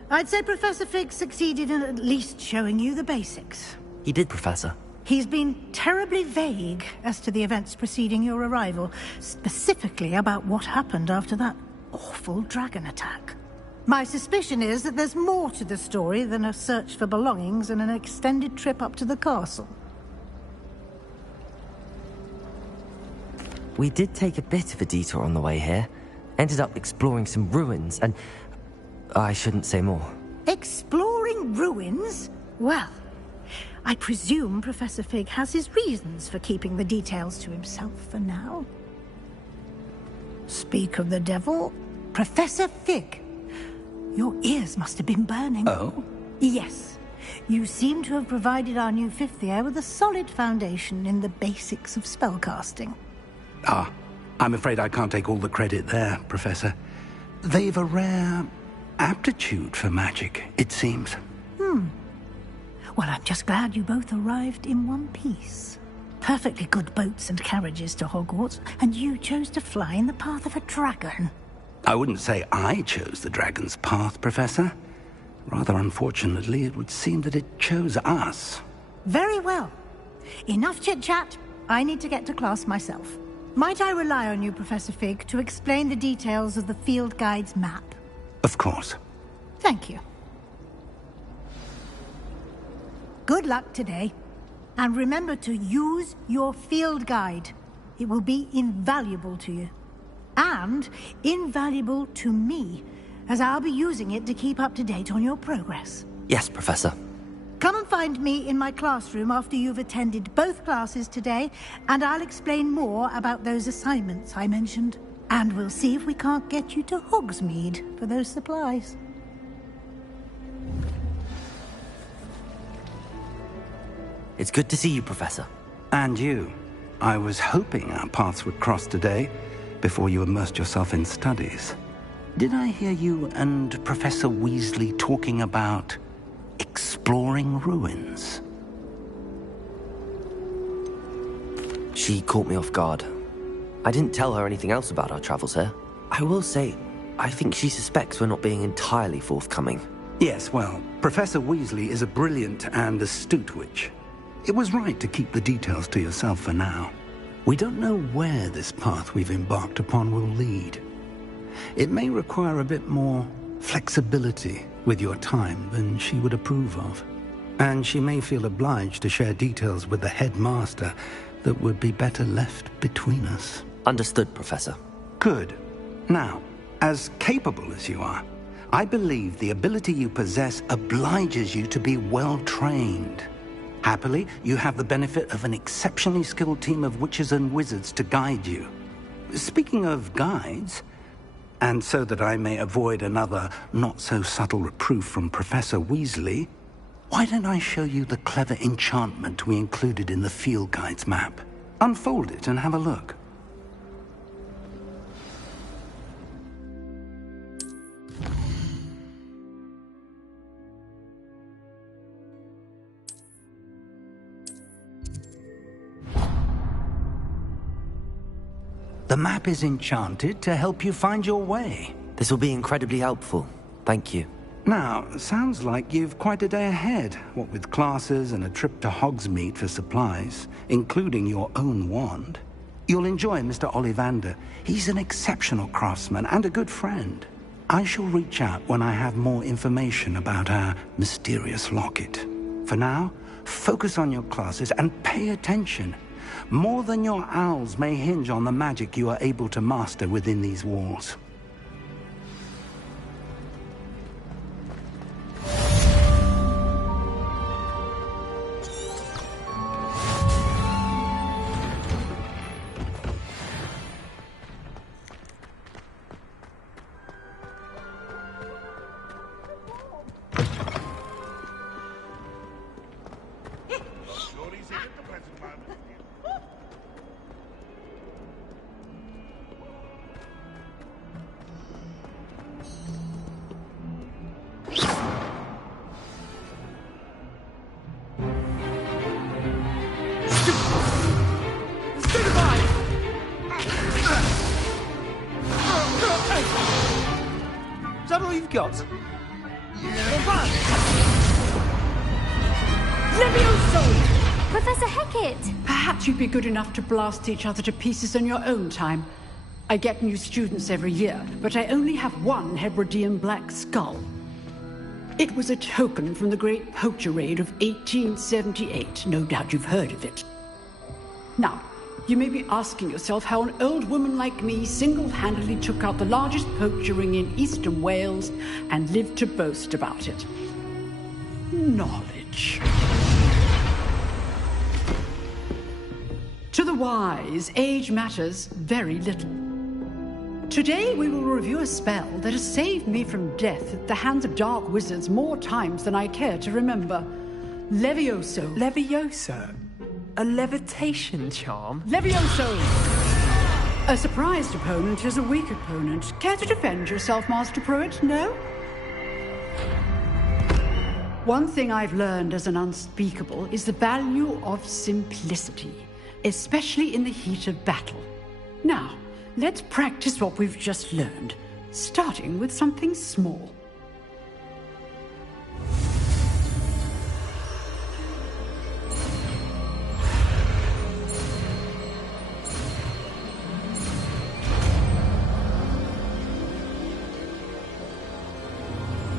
I'd say Professor Fig succeeded in at least showing you the basics. He did, Professor. He's been terribly vague as to the events preceding your arrival, specifically about what happened after that awful dragon attack. My suspicion is that there's more to the story than a search for belongings and an extended trip up to the castle. We did take a bit of a detour on the way here. Ended up exploring some ruins and... I shouldn't say more. Exploring ruins? Well, I presume Professor Fig has his reasons for keeping the details to himself for now. Speak of the devil, Professor Fig. Your ears must have been burning. Oh? Yes. You seem to have provided our new fifth year with a solid foundation in the basics of spellcasting. Ah, I'm afraid I can't take all the credit there, Professor. They've a rare aptitude for magic, it seems. Well, I'm just glad you both arrived in one piece. Perfectly good boats and carriages to Hogwarts, and you chose to fly in the path of a dragon. I wouldn't say I chose the dragon's path, Professor. Rather unfortunately, it would seem that it chose us. Very well. Enough chit-chat. I need to get to class myself. Might I rely on you, Professor Fig, to explain the details of the field guide's map? Of course. Thank you. Good luck today. And remember to use your field guide. It will be invaluable to you. And invaluable to me, as I'll be using it to keep up to date on your progress. Yes, Professor. Come and find me in my classroom after you've attended both classes today, and I'll explain more about those assignments I mentioned. And we'll see if we can't get you to Hogsmeade for those supplies. It's good to see you, Professor. And you. I was hoping our paths would cross today, before you immersed yourself in studies. Did I hear you and Professor Weasley talking about exploring ruins? She caught me off guard. I didn't tell her anything else about our travels here. I will say, I think she suspects we're not being entirely forthcoming. Yes, well, Professor Weasley is a brilliant and astute witch. It was right to keep the details to yourself for now. We don't know where this path we've embarked upon will lead. It may require a bit more flexibility with your time than she would approve of. And she may feel obliged to share details with the headmaster that would be better left between us. Understood, Professor. Good. Now, as capable as you are, I believe the ability you possess obliges you to be well-trained. Happily, you have the benefit of an exceptionally skilled team of witches and wizards to guide you. Speaking of guides, and so that I may avoid another not-so-subtle reproof from Professor Weasley, why don't I show you the clever enchantment we included in the field guide's map? Unfold it and have a look. The map is enchanted to help you find your way. This will be incredibly helpful. Thank you. Now, sounds like you've quite a day ahead, what with classes and a trip to Hogsmeade for supplies, including your own wand. You'll enjoy Mr. Ollivander. He's an exceptional craftsman and a good friend. I shall reach out when I have more information about our mysterious locket. For now, focus on your classes and pay attention. More than your owls may hinge on the magic you are able to master within these walls. Is that all you've got? Levioso! Professor Hecat! Perhaps you'd be good enough to blast each other to pieces on your own time. I get new students every year, but I only have one Hebridean black skull. It was a token from the Great Poacher Raid of 1878. No doubt you've heard of it. Now, you may be asking yourself how an old woman like me single-handedly took out the largest poacher ring in eastern Wales and lived to boast about it. Knowledge. To the wise, age matters very little. Today we will review a spell that has saved me from death at the hands of dark wizards more times than I care to remember. Levioso. Levioso? A levitation charm? Levioso! A surprised opponent is a weak opponent. Care to defend yourself, Master Pruitt? No? One thing I've learned as an unspeakable is the value of simplicity, especially in the heat of battle. Now, let's practice what we've just learned, starting with something small.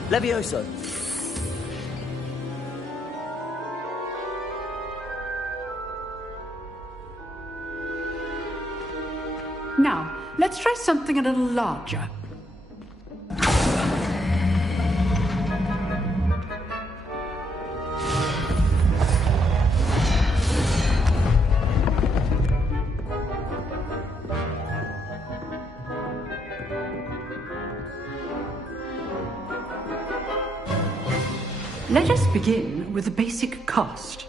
Levioso. Now, let's try something a little larger. Let us begin with the basic cast.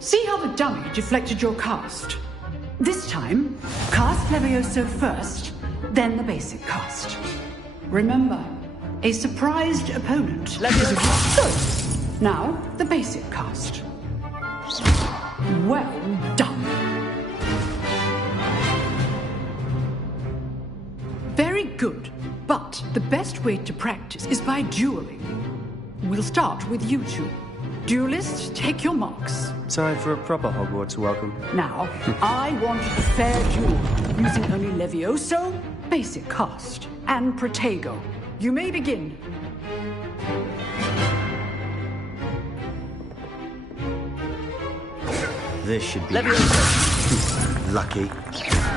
See how the dummy deflected your cast? This time, cast Levioso first, then the basic cast. Remember, a surprised opponent is a good. Now, the basic cast. Well done. Very good, but the best way to practice is by dueling. We'll start with you two. Duelists, take your marks. Time for a proper Hogwarts welcome. Now, I want a fair duel, using only Levioso, basic cast, and Protego. You may begin. This should be... Levioso! Lucky.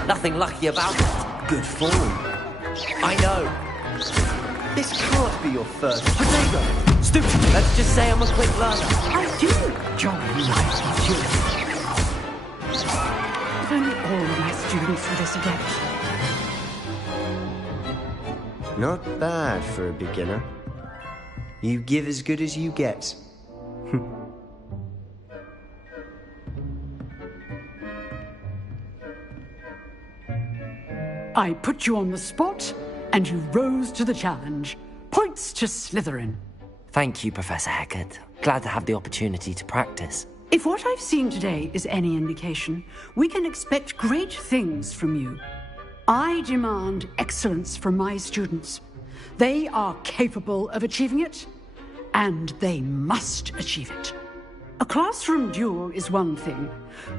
Nothing lucky about it. Good form. I know. This can't be your first. Protego! Stupid! Let's just say I'm a quick learner. I do jolly like dueling. If only all of my students were this adept. Not bad for a beginner. You give as good as you get. I put you on the spot, and you rose to the challenge. Points to Slytherin. Thank you, Professor Hecat. Glad to have the opportunity to practice. If what I've seen today is any indication, we can expect great things from you. I demand excellence from my students. They are capable of achieving it, and they must achieve it. A classroom duel is one thing,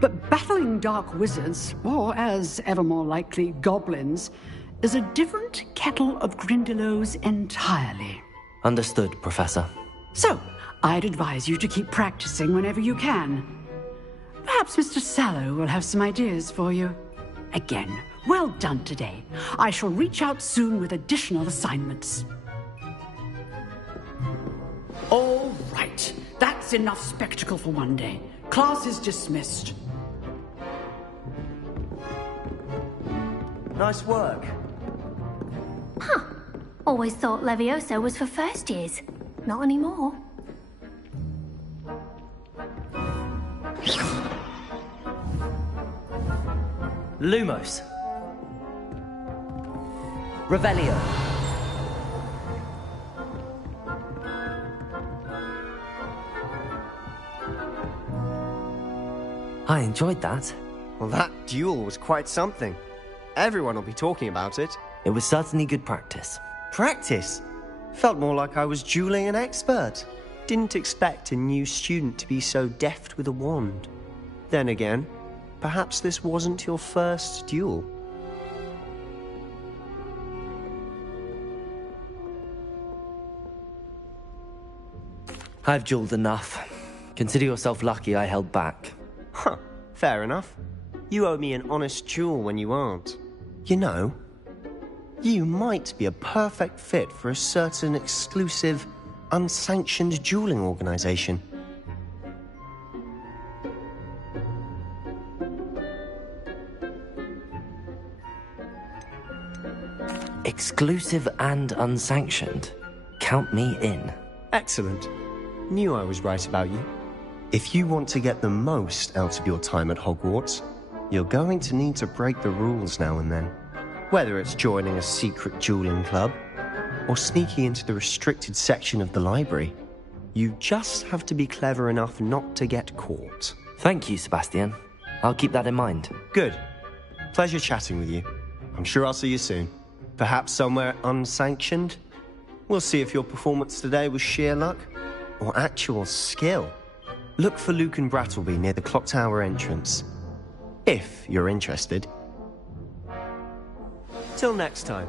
but battling dark wizards, or as ever more likely, goblins, is a different kettle of Grindylows entirely. Understood, Professor. So, I'd advise you to keep practicing whenever you can. Perhaps Mr. Sallow will have some ideas for you. Again, well done today. I shall reach out soon with additional assignments. All right. That's enough spectacle for one day. Class is dismissed. Nice work. Huh. Always thought Levioso was for first years. Not anymore. Lumos. Revelio. I enjoyed that. Well, that duel was quite something. Everyone will be talking about it. It was certainly good practice. Practice? Felt more like I was dueling an expert. Didn't expect a new student to be so deft with a wand. Then again, perhaps this wasn't your first duel. I've dueled enough. Consider yourself lucky I held back. Huh, fair enough. You owe me an honest duel when you aren't. You know, you might be a perfect fit for a certain exclusive, unsanctioned dueling organization. Exclusive and unsanctioned. Count me in. Excellent. Knew I was right about you. If you want to get the most out of your time at Hogwarts, you're going to need to break the rules now and then. Whether it's joining a secret dueling club, or sneaking into the restricted section of the library, you just have to be clever enough not to get caught. Thank you, Sebastian. I'll keep that in mind. Good. Pleasure chatting with you. I'm sure I'll see you soon. Perhaps somewhere unsanctioned? We'll see if your performance today was sheer luck, or actual skill. Look for Luke and Brattleby near the clock tower entrance. If you're interested. Till next time.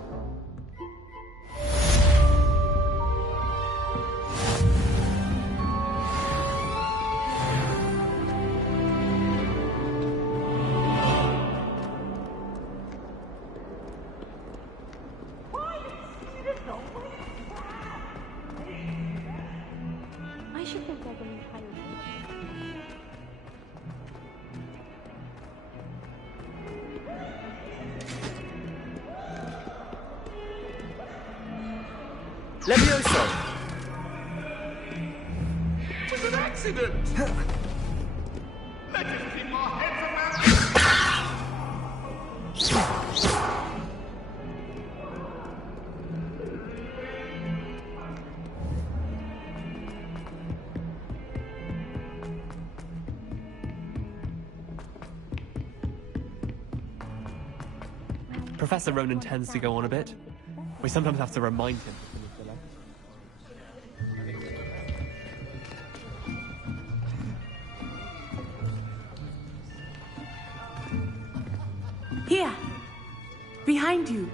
I should think they're going to try to... Levioso! It was an accident! Let us keep our heads around. Professor Ronan tends to go on a bit. We sometimes have to remind him. Here, behind you.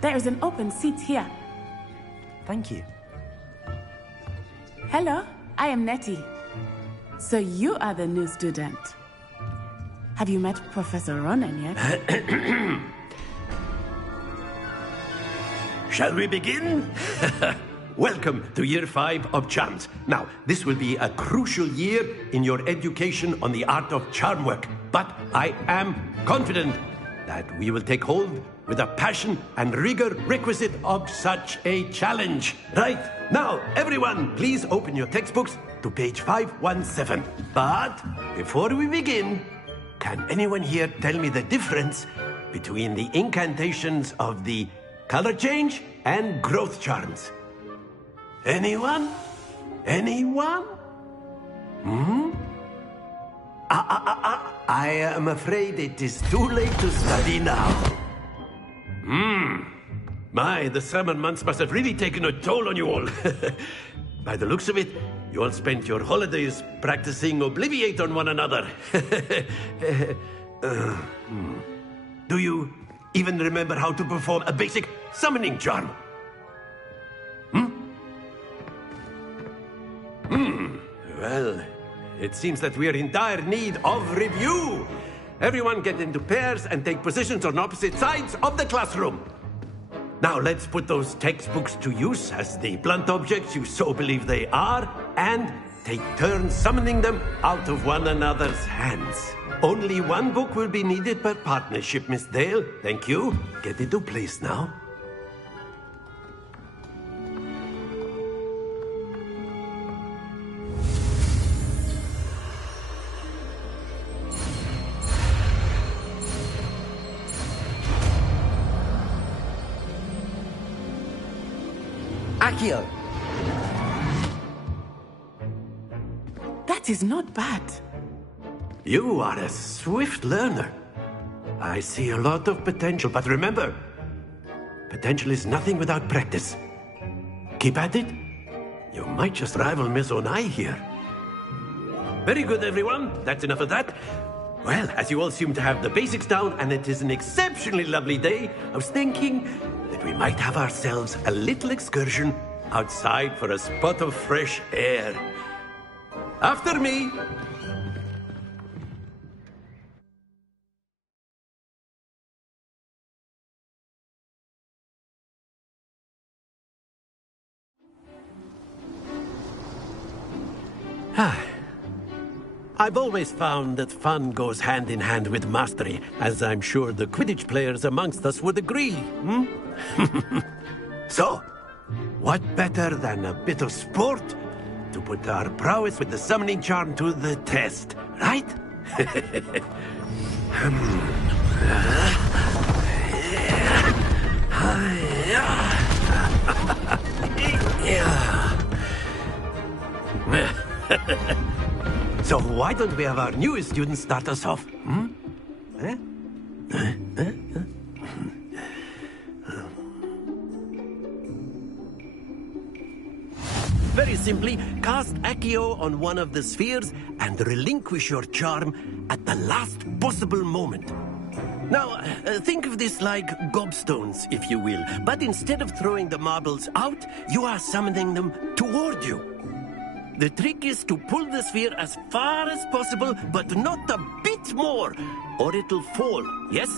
There is an open seat here. Thank you. Hello, I am Nettie. So you are the new student. Have you met Professor Ronan yet? Shall we begin? Welcome to Year 5 of Charms. Now, this will be a crucial year in your education on the art of charm work, but I am confident that we will take hold with the passion and rigor requisite of such a challenge. Right, now, everyone, please open your textbooks to page 517. But before we begin, can anyone here tell me the difference between the incantations of the color change and growth charms? Anyone? Anyone? I am afraid it is too late to study now. My, the summer months must have really taken a toll on you all. By the looks of it, you all spent your holidays practicing Obliviate on one another. Do you even remember how to perform a basic summoning charm? Well, it seems that we are in dire need of review. Everyone get into pairs and take positions on opposite sides of the classroom. Now let's put those textbooks to use as the blunt objects you so believe they are, and take turns summoning them out of one another's hands. Only one book will be needed per partnership, Miss Dale. Thank you. Get into place now. Accio! That is not bad. You are a swift learner. I see a lot of potential, but remember, potential is nothing without practice. Keep at it. You might just rival Miss Onai here. Very good, everyone. That's enough of that. Well, as you all seem to have the basics down, and it is an exceptionally lovely day, I was thinking that we might have ourselves a little excursion outside for a spot of fresh air. After me! I've always found that fun goes hand in hand with mastery, as I'm sure the Quidditch players amongst us would agree, So, what better than a bit of sport to put our prowess with the summoning charm to the test, right? So why don't we have our newest student start us off? Very simply, cast Accio on one of the spheres and relinquish your charm at the last possible moment. Now, think of this like gobstones, if you will, but instead of throwing the marbles out, you are summoning them toward you. The trick is to pull the sphere as far as possible, but not a bit more, or it'll fall, yes?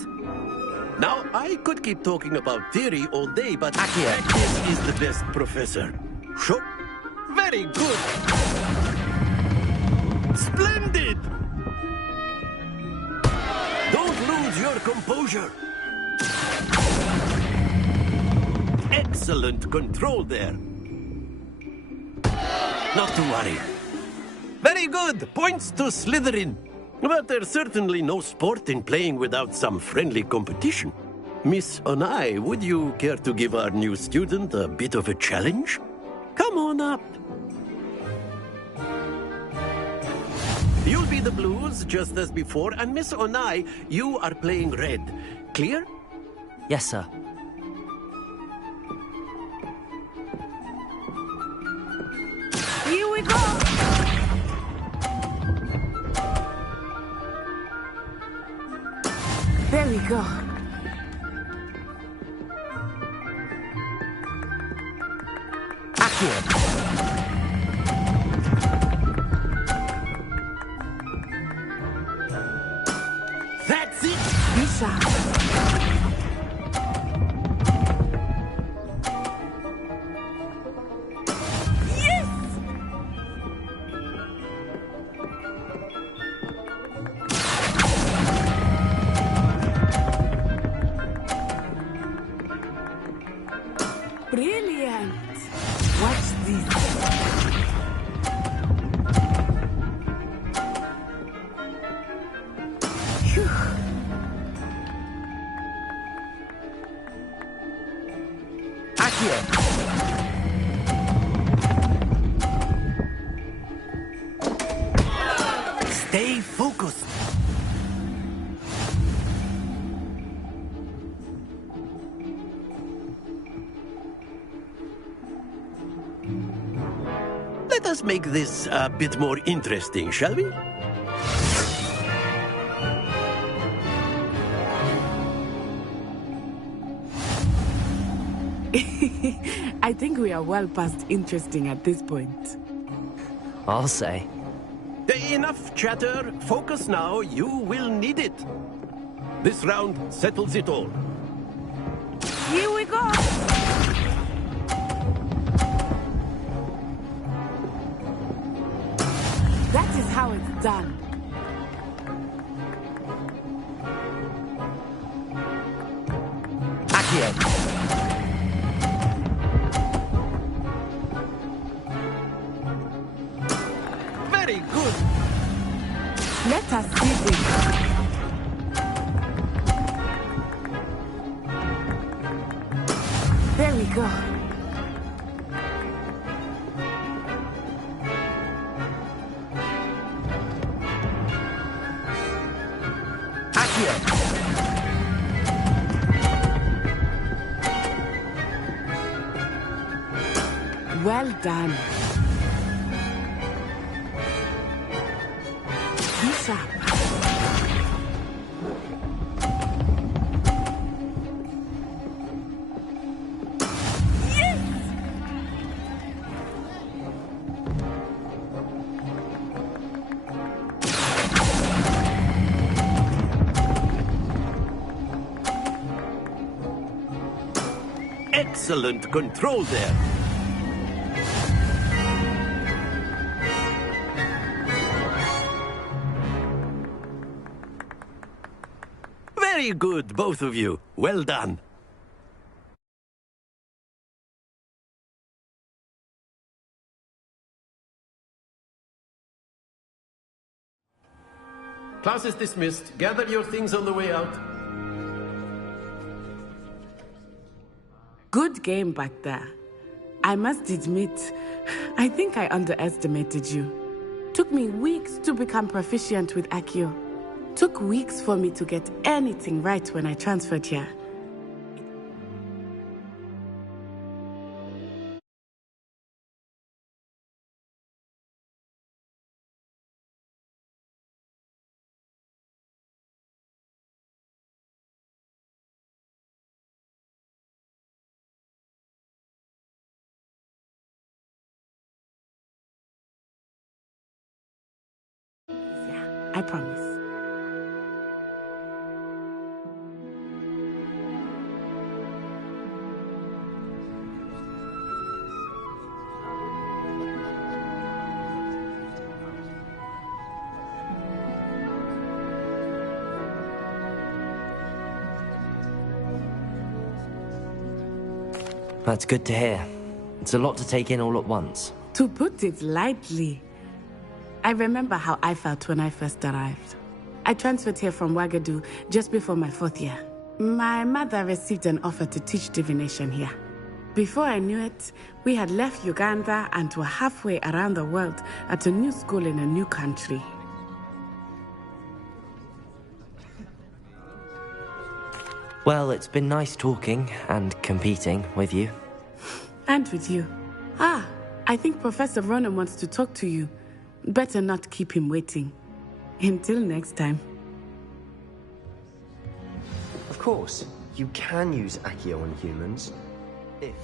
Now, I could keep talking about theory all day, but practice is the best professor. Sure. Very good. Splendid! Don't lose your composure. Excellent control there. Not to worry. Very good. Points to Slytherin. But there's certainly no sport in playing without some friendly competition. Miss Onai, would you care to give our new student a bit of a challenge? Come on up. You'll be the blues, just as before, and Miss Onai, you are playing red. Clear? Yes, sir. Here we go! There we go. That's it! Bishop. Brilliant! Watch this. Phew. Stay focused. us make this a bit more interesting, shall we? I think we are well past interesting at this point. I'll say. Enough chatter. Focus now. You will need it. This round settles it all. Here we go! That is how it's done. Accio. Very good. Let us see this. There we go. Accio. Well done. Be sharp. Excellent control there. Very good, both of you. Well done. Class is dismissed. Gather your things on the way out. Good game back there. I must admit, I think I underestimated you. Took me weeks to become proficient with Accio. Took weeks for me to get anything right when I transferred here. Yeah, I promise. That's good to hear. It's a lot to take in all at once. To put it lightly, I remember how I felt when I first arrived. I transferred here from Wagadu just before my 4th year. My mother received an offer to teach divination here. Before I knew it, we had left Uganda and were halfway around the world at a new school in a new country. Well, it's been nice talking and competing with you. And with you. Ah, I think Professor Ronan wants to talk to you. Better not keep him waiting. Until next time. Of course, you can use Accio on humans. If...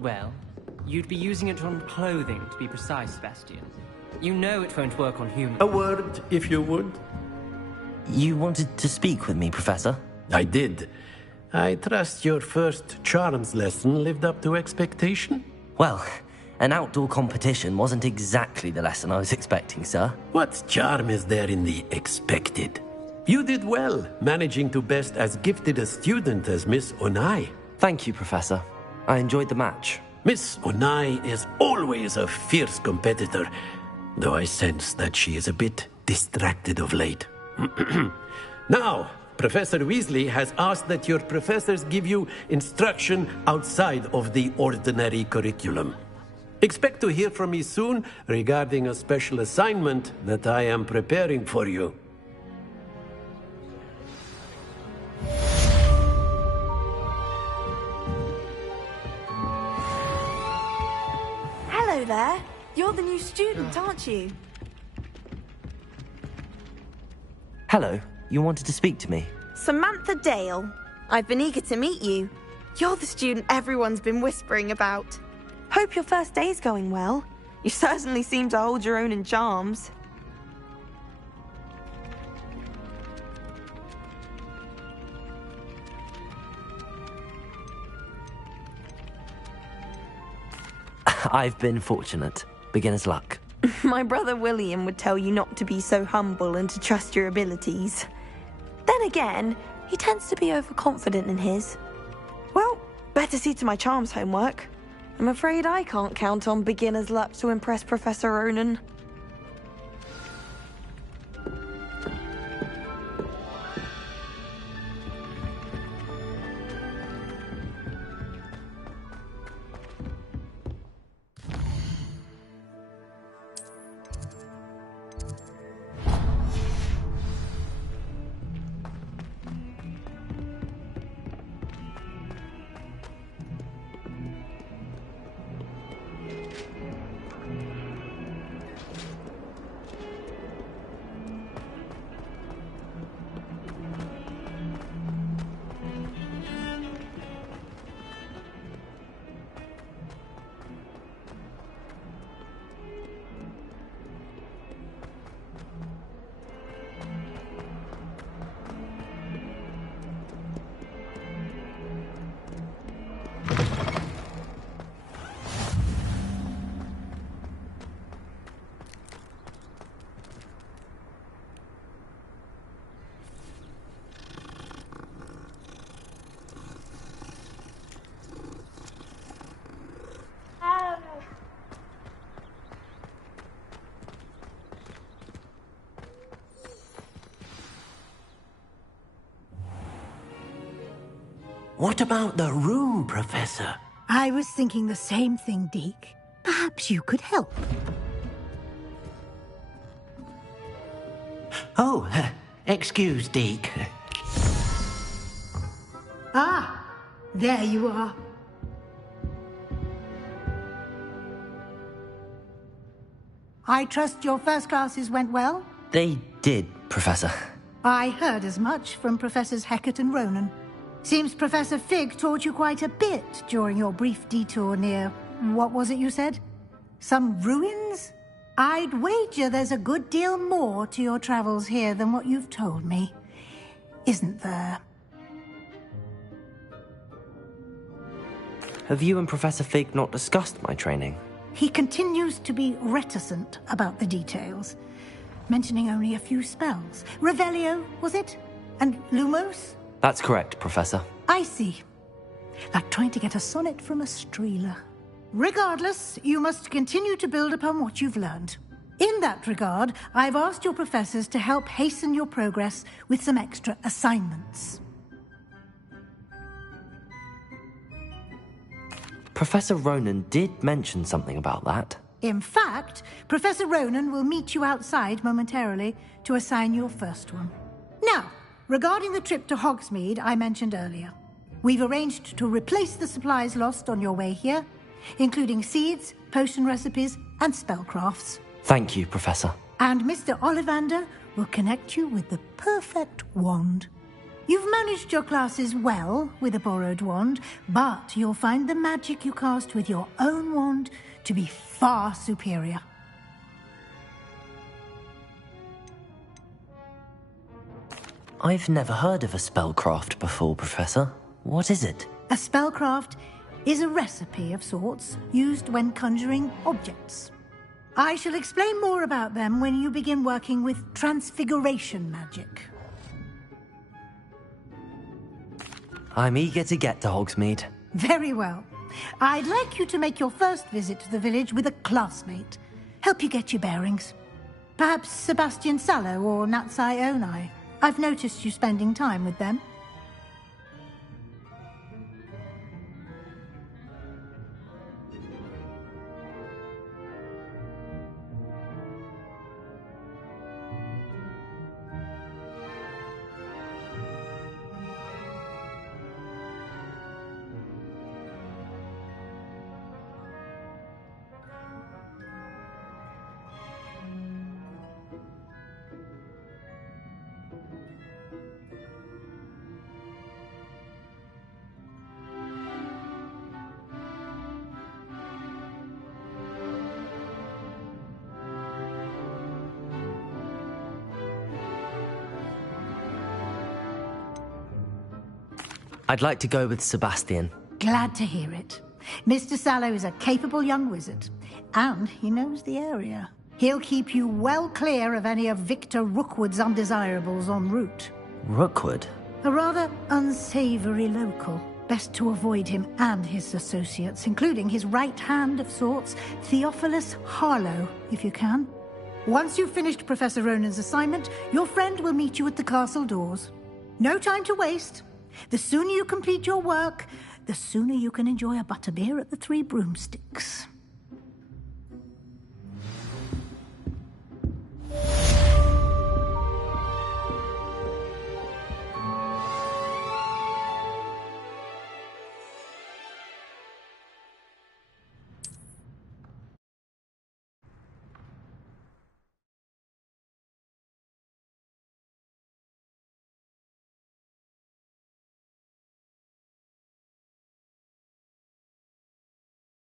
Well, you'd be using it on clothing, to be precise, Sebastian. You know it won't work on humans. A word, if you would. You wanted to speak with me, Professor? I did. I trust your first charms lesson lived up to expectation? Well, an outdoor competition wasn't exactly the lesson I was expecting, sir. What charm is there in the expected? You did well, managing to best as gifted a student as Miss Onai. Thank you, Professor. I enjoyed the match. Miss Onai is always a fierce competitor, though I sense that she is a bit distracted of late. Now, Professor Weasley has asked that your professors give you instruction outside of the ordinary curriculum. Expect to hear from me soon regarding a special assignment that I am preparing for you. Hello there. You're the new student, aren't you? Hello, you wanted to speak to me? Samantha Dale. I've been eager to meet you. You're the student everyone's been whispering about. Hope your first day's going well. You certainly seem to hold your own in charms. I've been fortunate. Beginner's luck. My brother William would tell you not to be so humble and to trust your abilities. Then again, he tends to be overconfident in his. Well, better see to my charms homework. I'm afraid I can't count on beginner's luck to impress Professor Ronan. What about the room, Professor? I was thinking the same thing, Deke. Perhaps you could help. Oh, excuse, Deke. Ah, there you are. I trust your first classes went well? They did, Professor. I heard as much from Professors Hecat and Ronan. Seems Professor Fig taught you quite a bit during your brief detour near... what was it you said? Some ruins? I'd wager there's a good deal more to your travels here than what you've told me. Isn't there? Have you and Professor Fig not discussed my training? He continues to be reticent about the details, mentioning only a few spells. Revelio, was it? And Lumos? That's correct, Professor. I see. Like trying to get a sonnet from a streeler. Regardless, you must continue to build upon what you've learned. In that regard, I've asked your professors to help hasten your progress with some extra assignments. Professor Ronan did mention something about that. In fact, Professor Ronan will meet you outside momentarily to assign your first one. Now, regarding the trip to Hogsmeade I mentioned earlier, we've arranged to replace the supplies lost on your way here, including seeds, potion recipes, and spellcrafts. Thank you, Professor. And Mr. Ollivander will connect you with the perfect wand. You've managed your classes well with a borrowed wand, but you'll find the magic you cast with your own wand to be far superior. I've never heard of a spellcraft before, Professor. What is it? A spellcraft is a recipe of sorts used when conjuring objects. I shall explain more about them when you begin working with transfiguration magic. I'm eager to get to Hogsmeade. Very well. I'd like you to make your first visit to the village with a classmate. Help you get your bearings. Perhaps Sebastian Sallow or Natsai Onai. I've noticed you spending time with them. I'd like to go with Sebastian. Glad to hear it. Mr. Sallow is a capable young wizard, and he knows the area. He'll keep you well clear of any of Victor Rookwood's undesirables en route. Rookwood? A rather unsavory local. Best to avoid him and his associates, including his right hand of sorts, Theophilus Harlow, if you can. Once you've finished Professor Ronan's assignment, your friend will meet you at the castle doors. No time to waste. The sooner you complete your work, the sooner you can enjoy a butterbeer at the Three Broomsticks.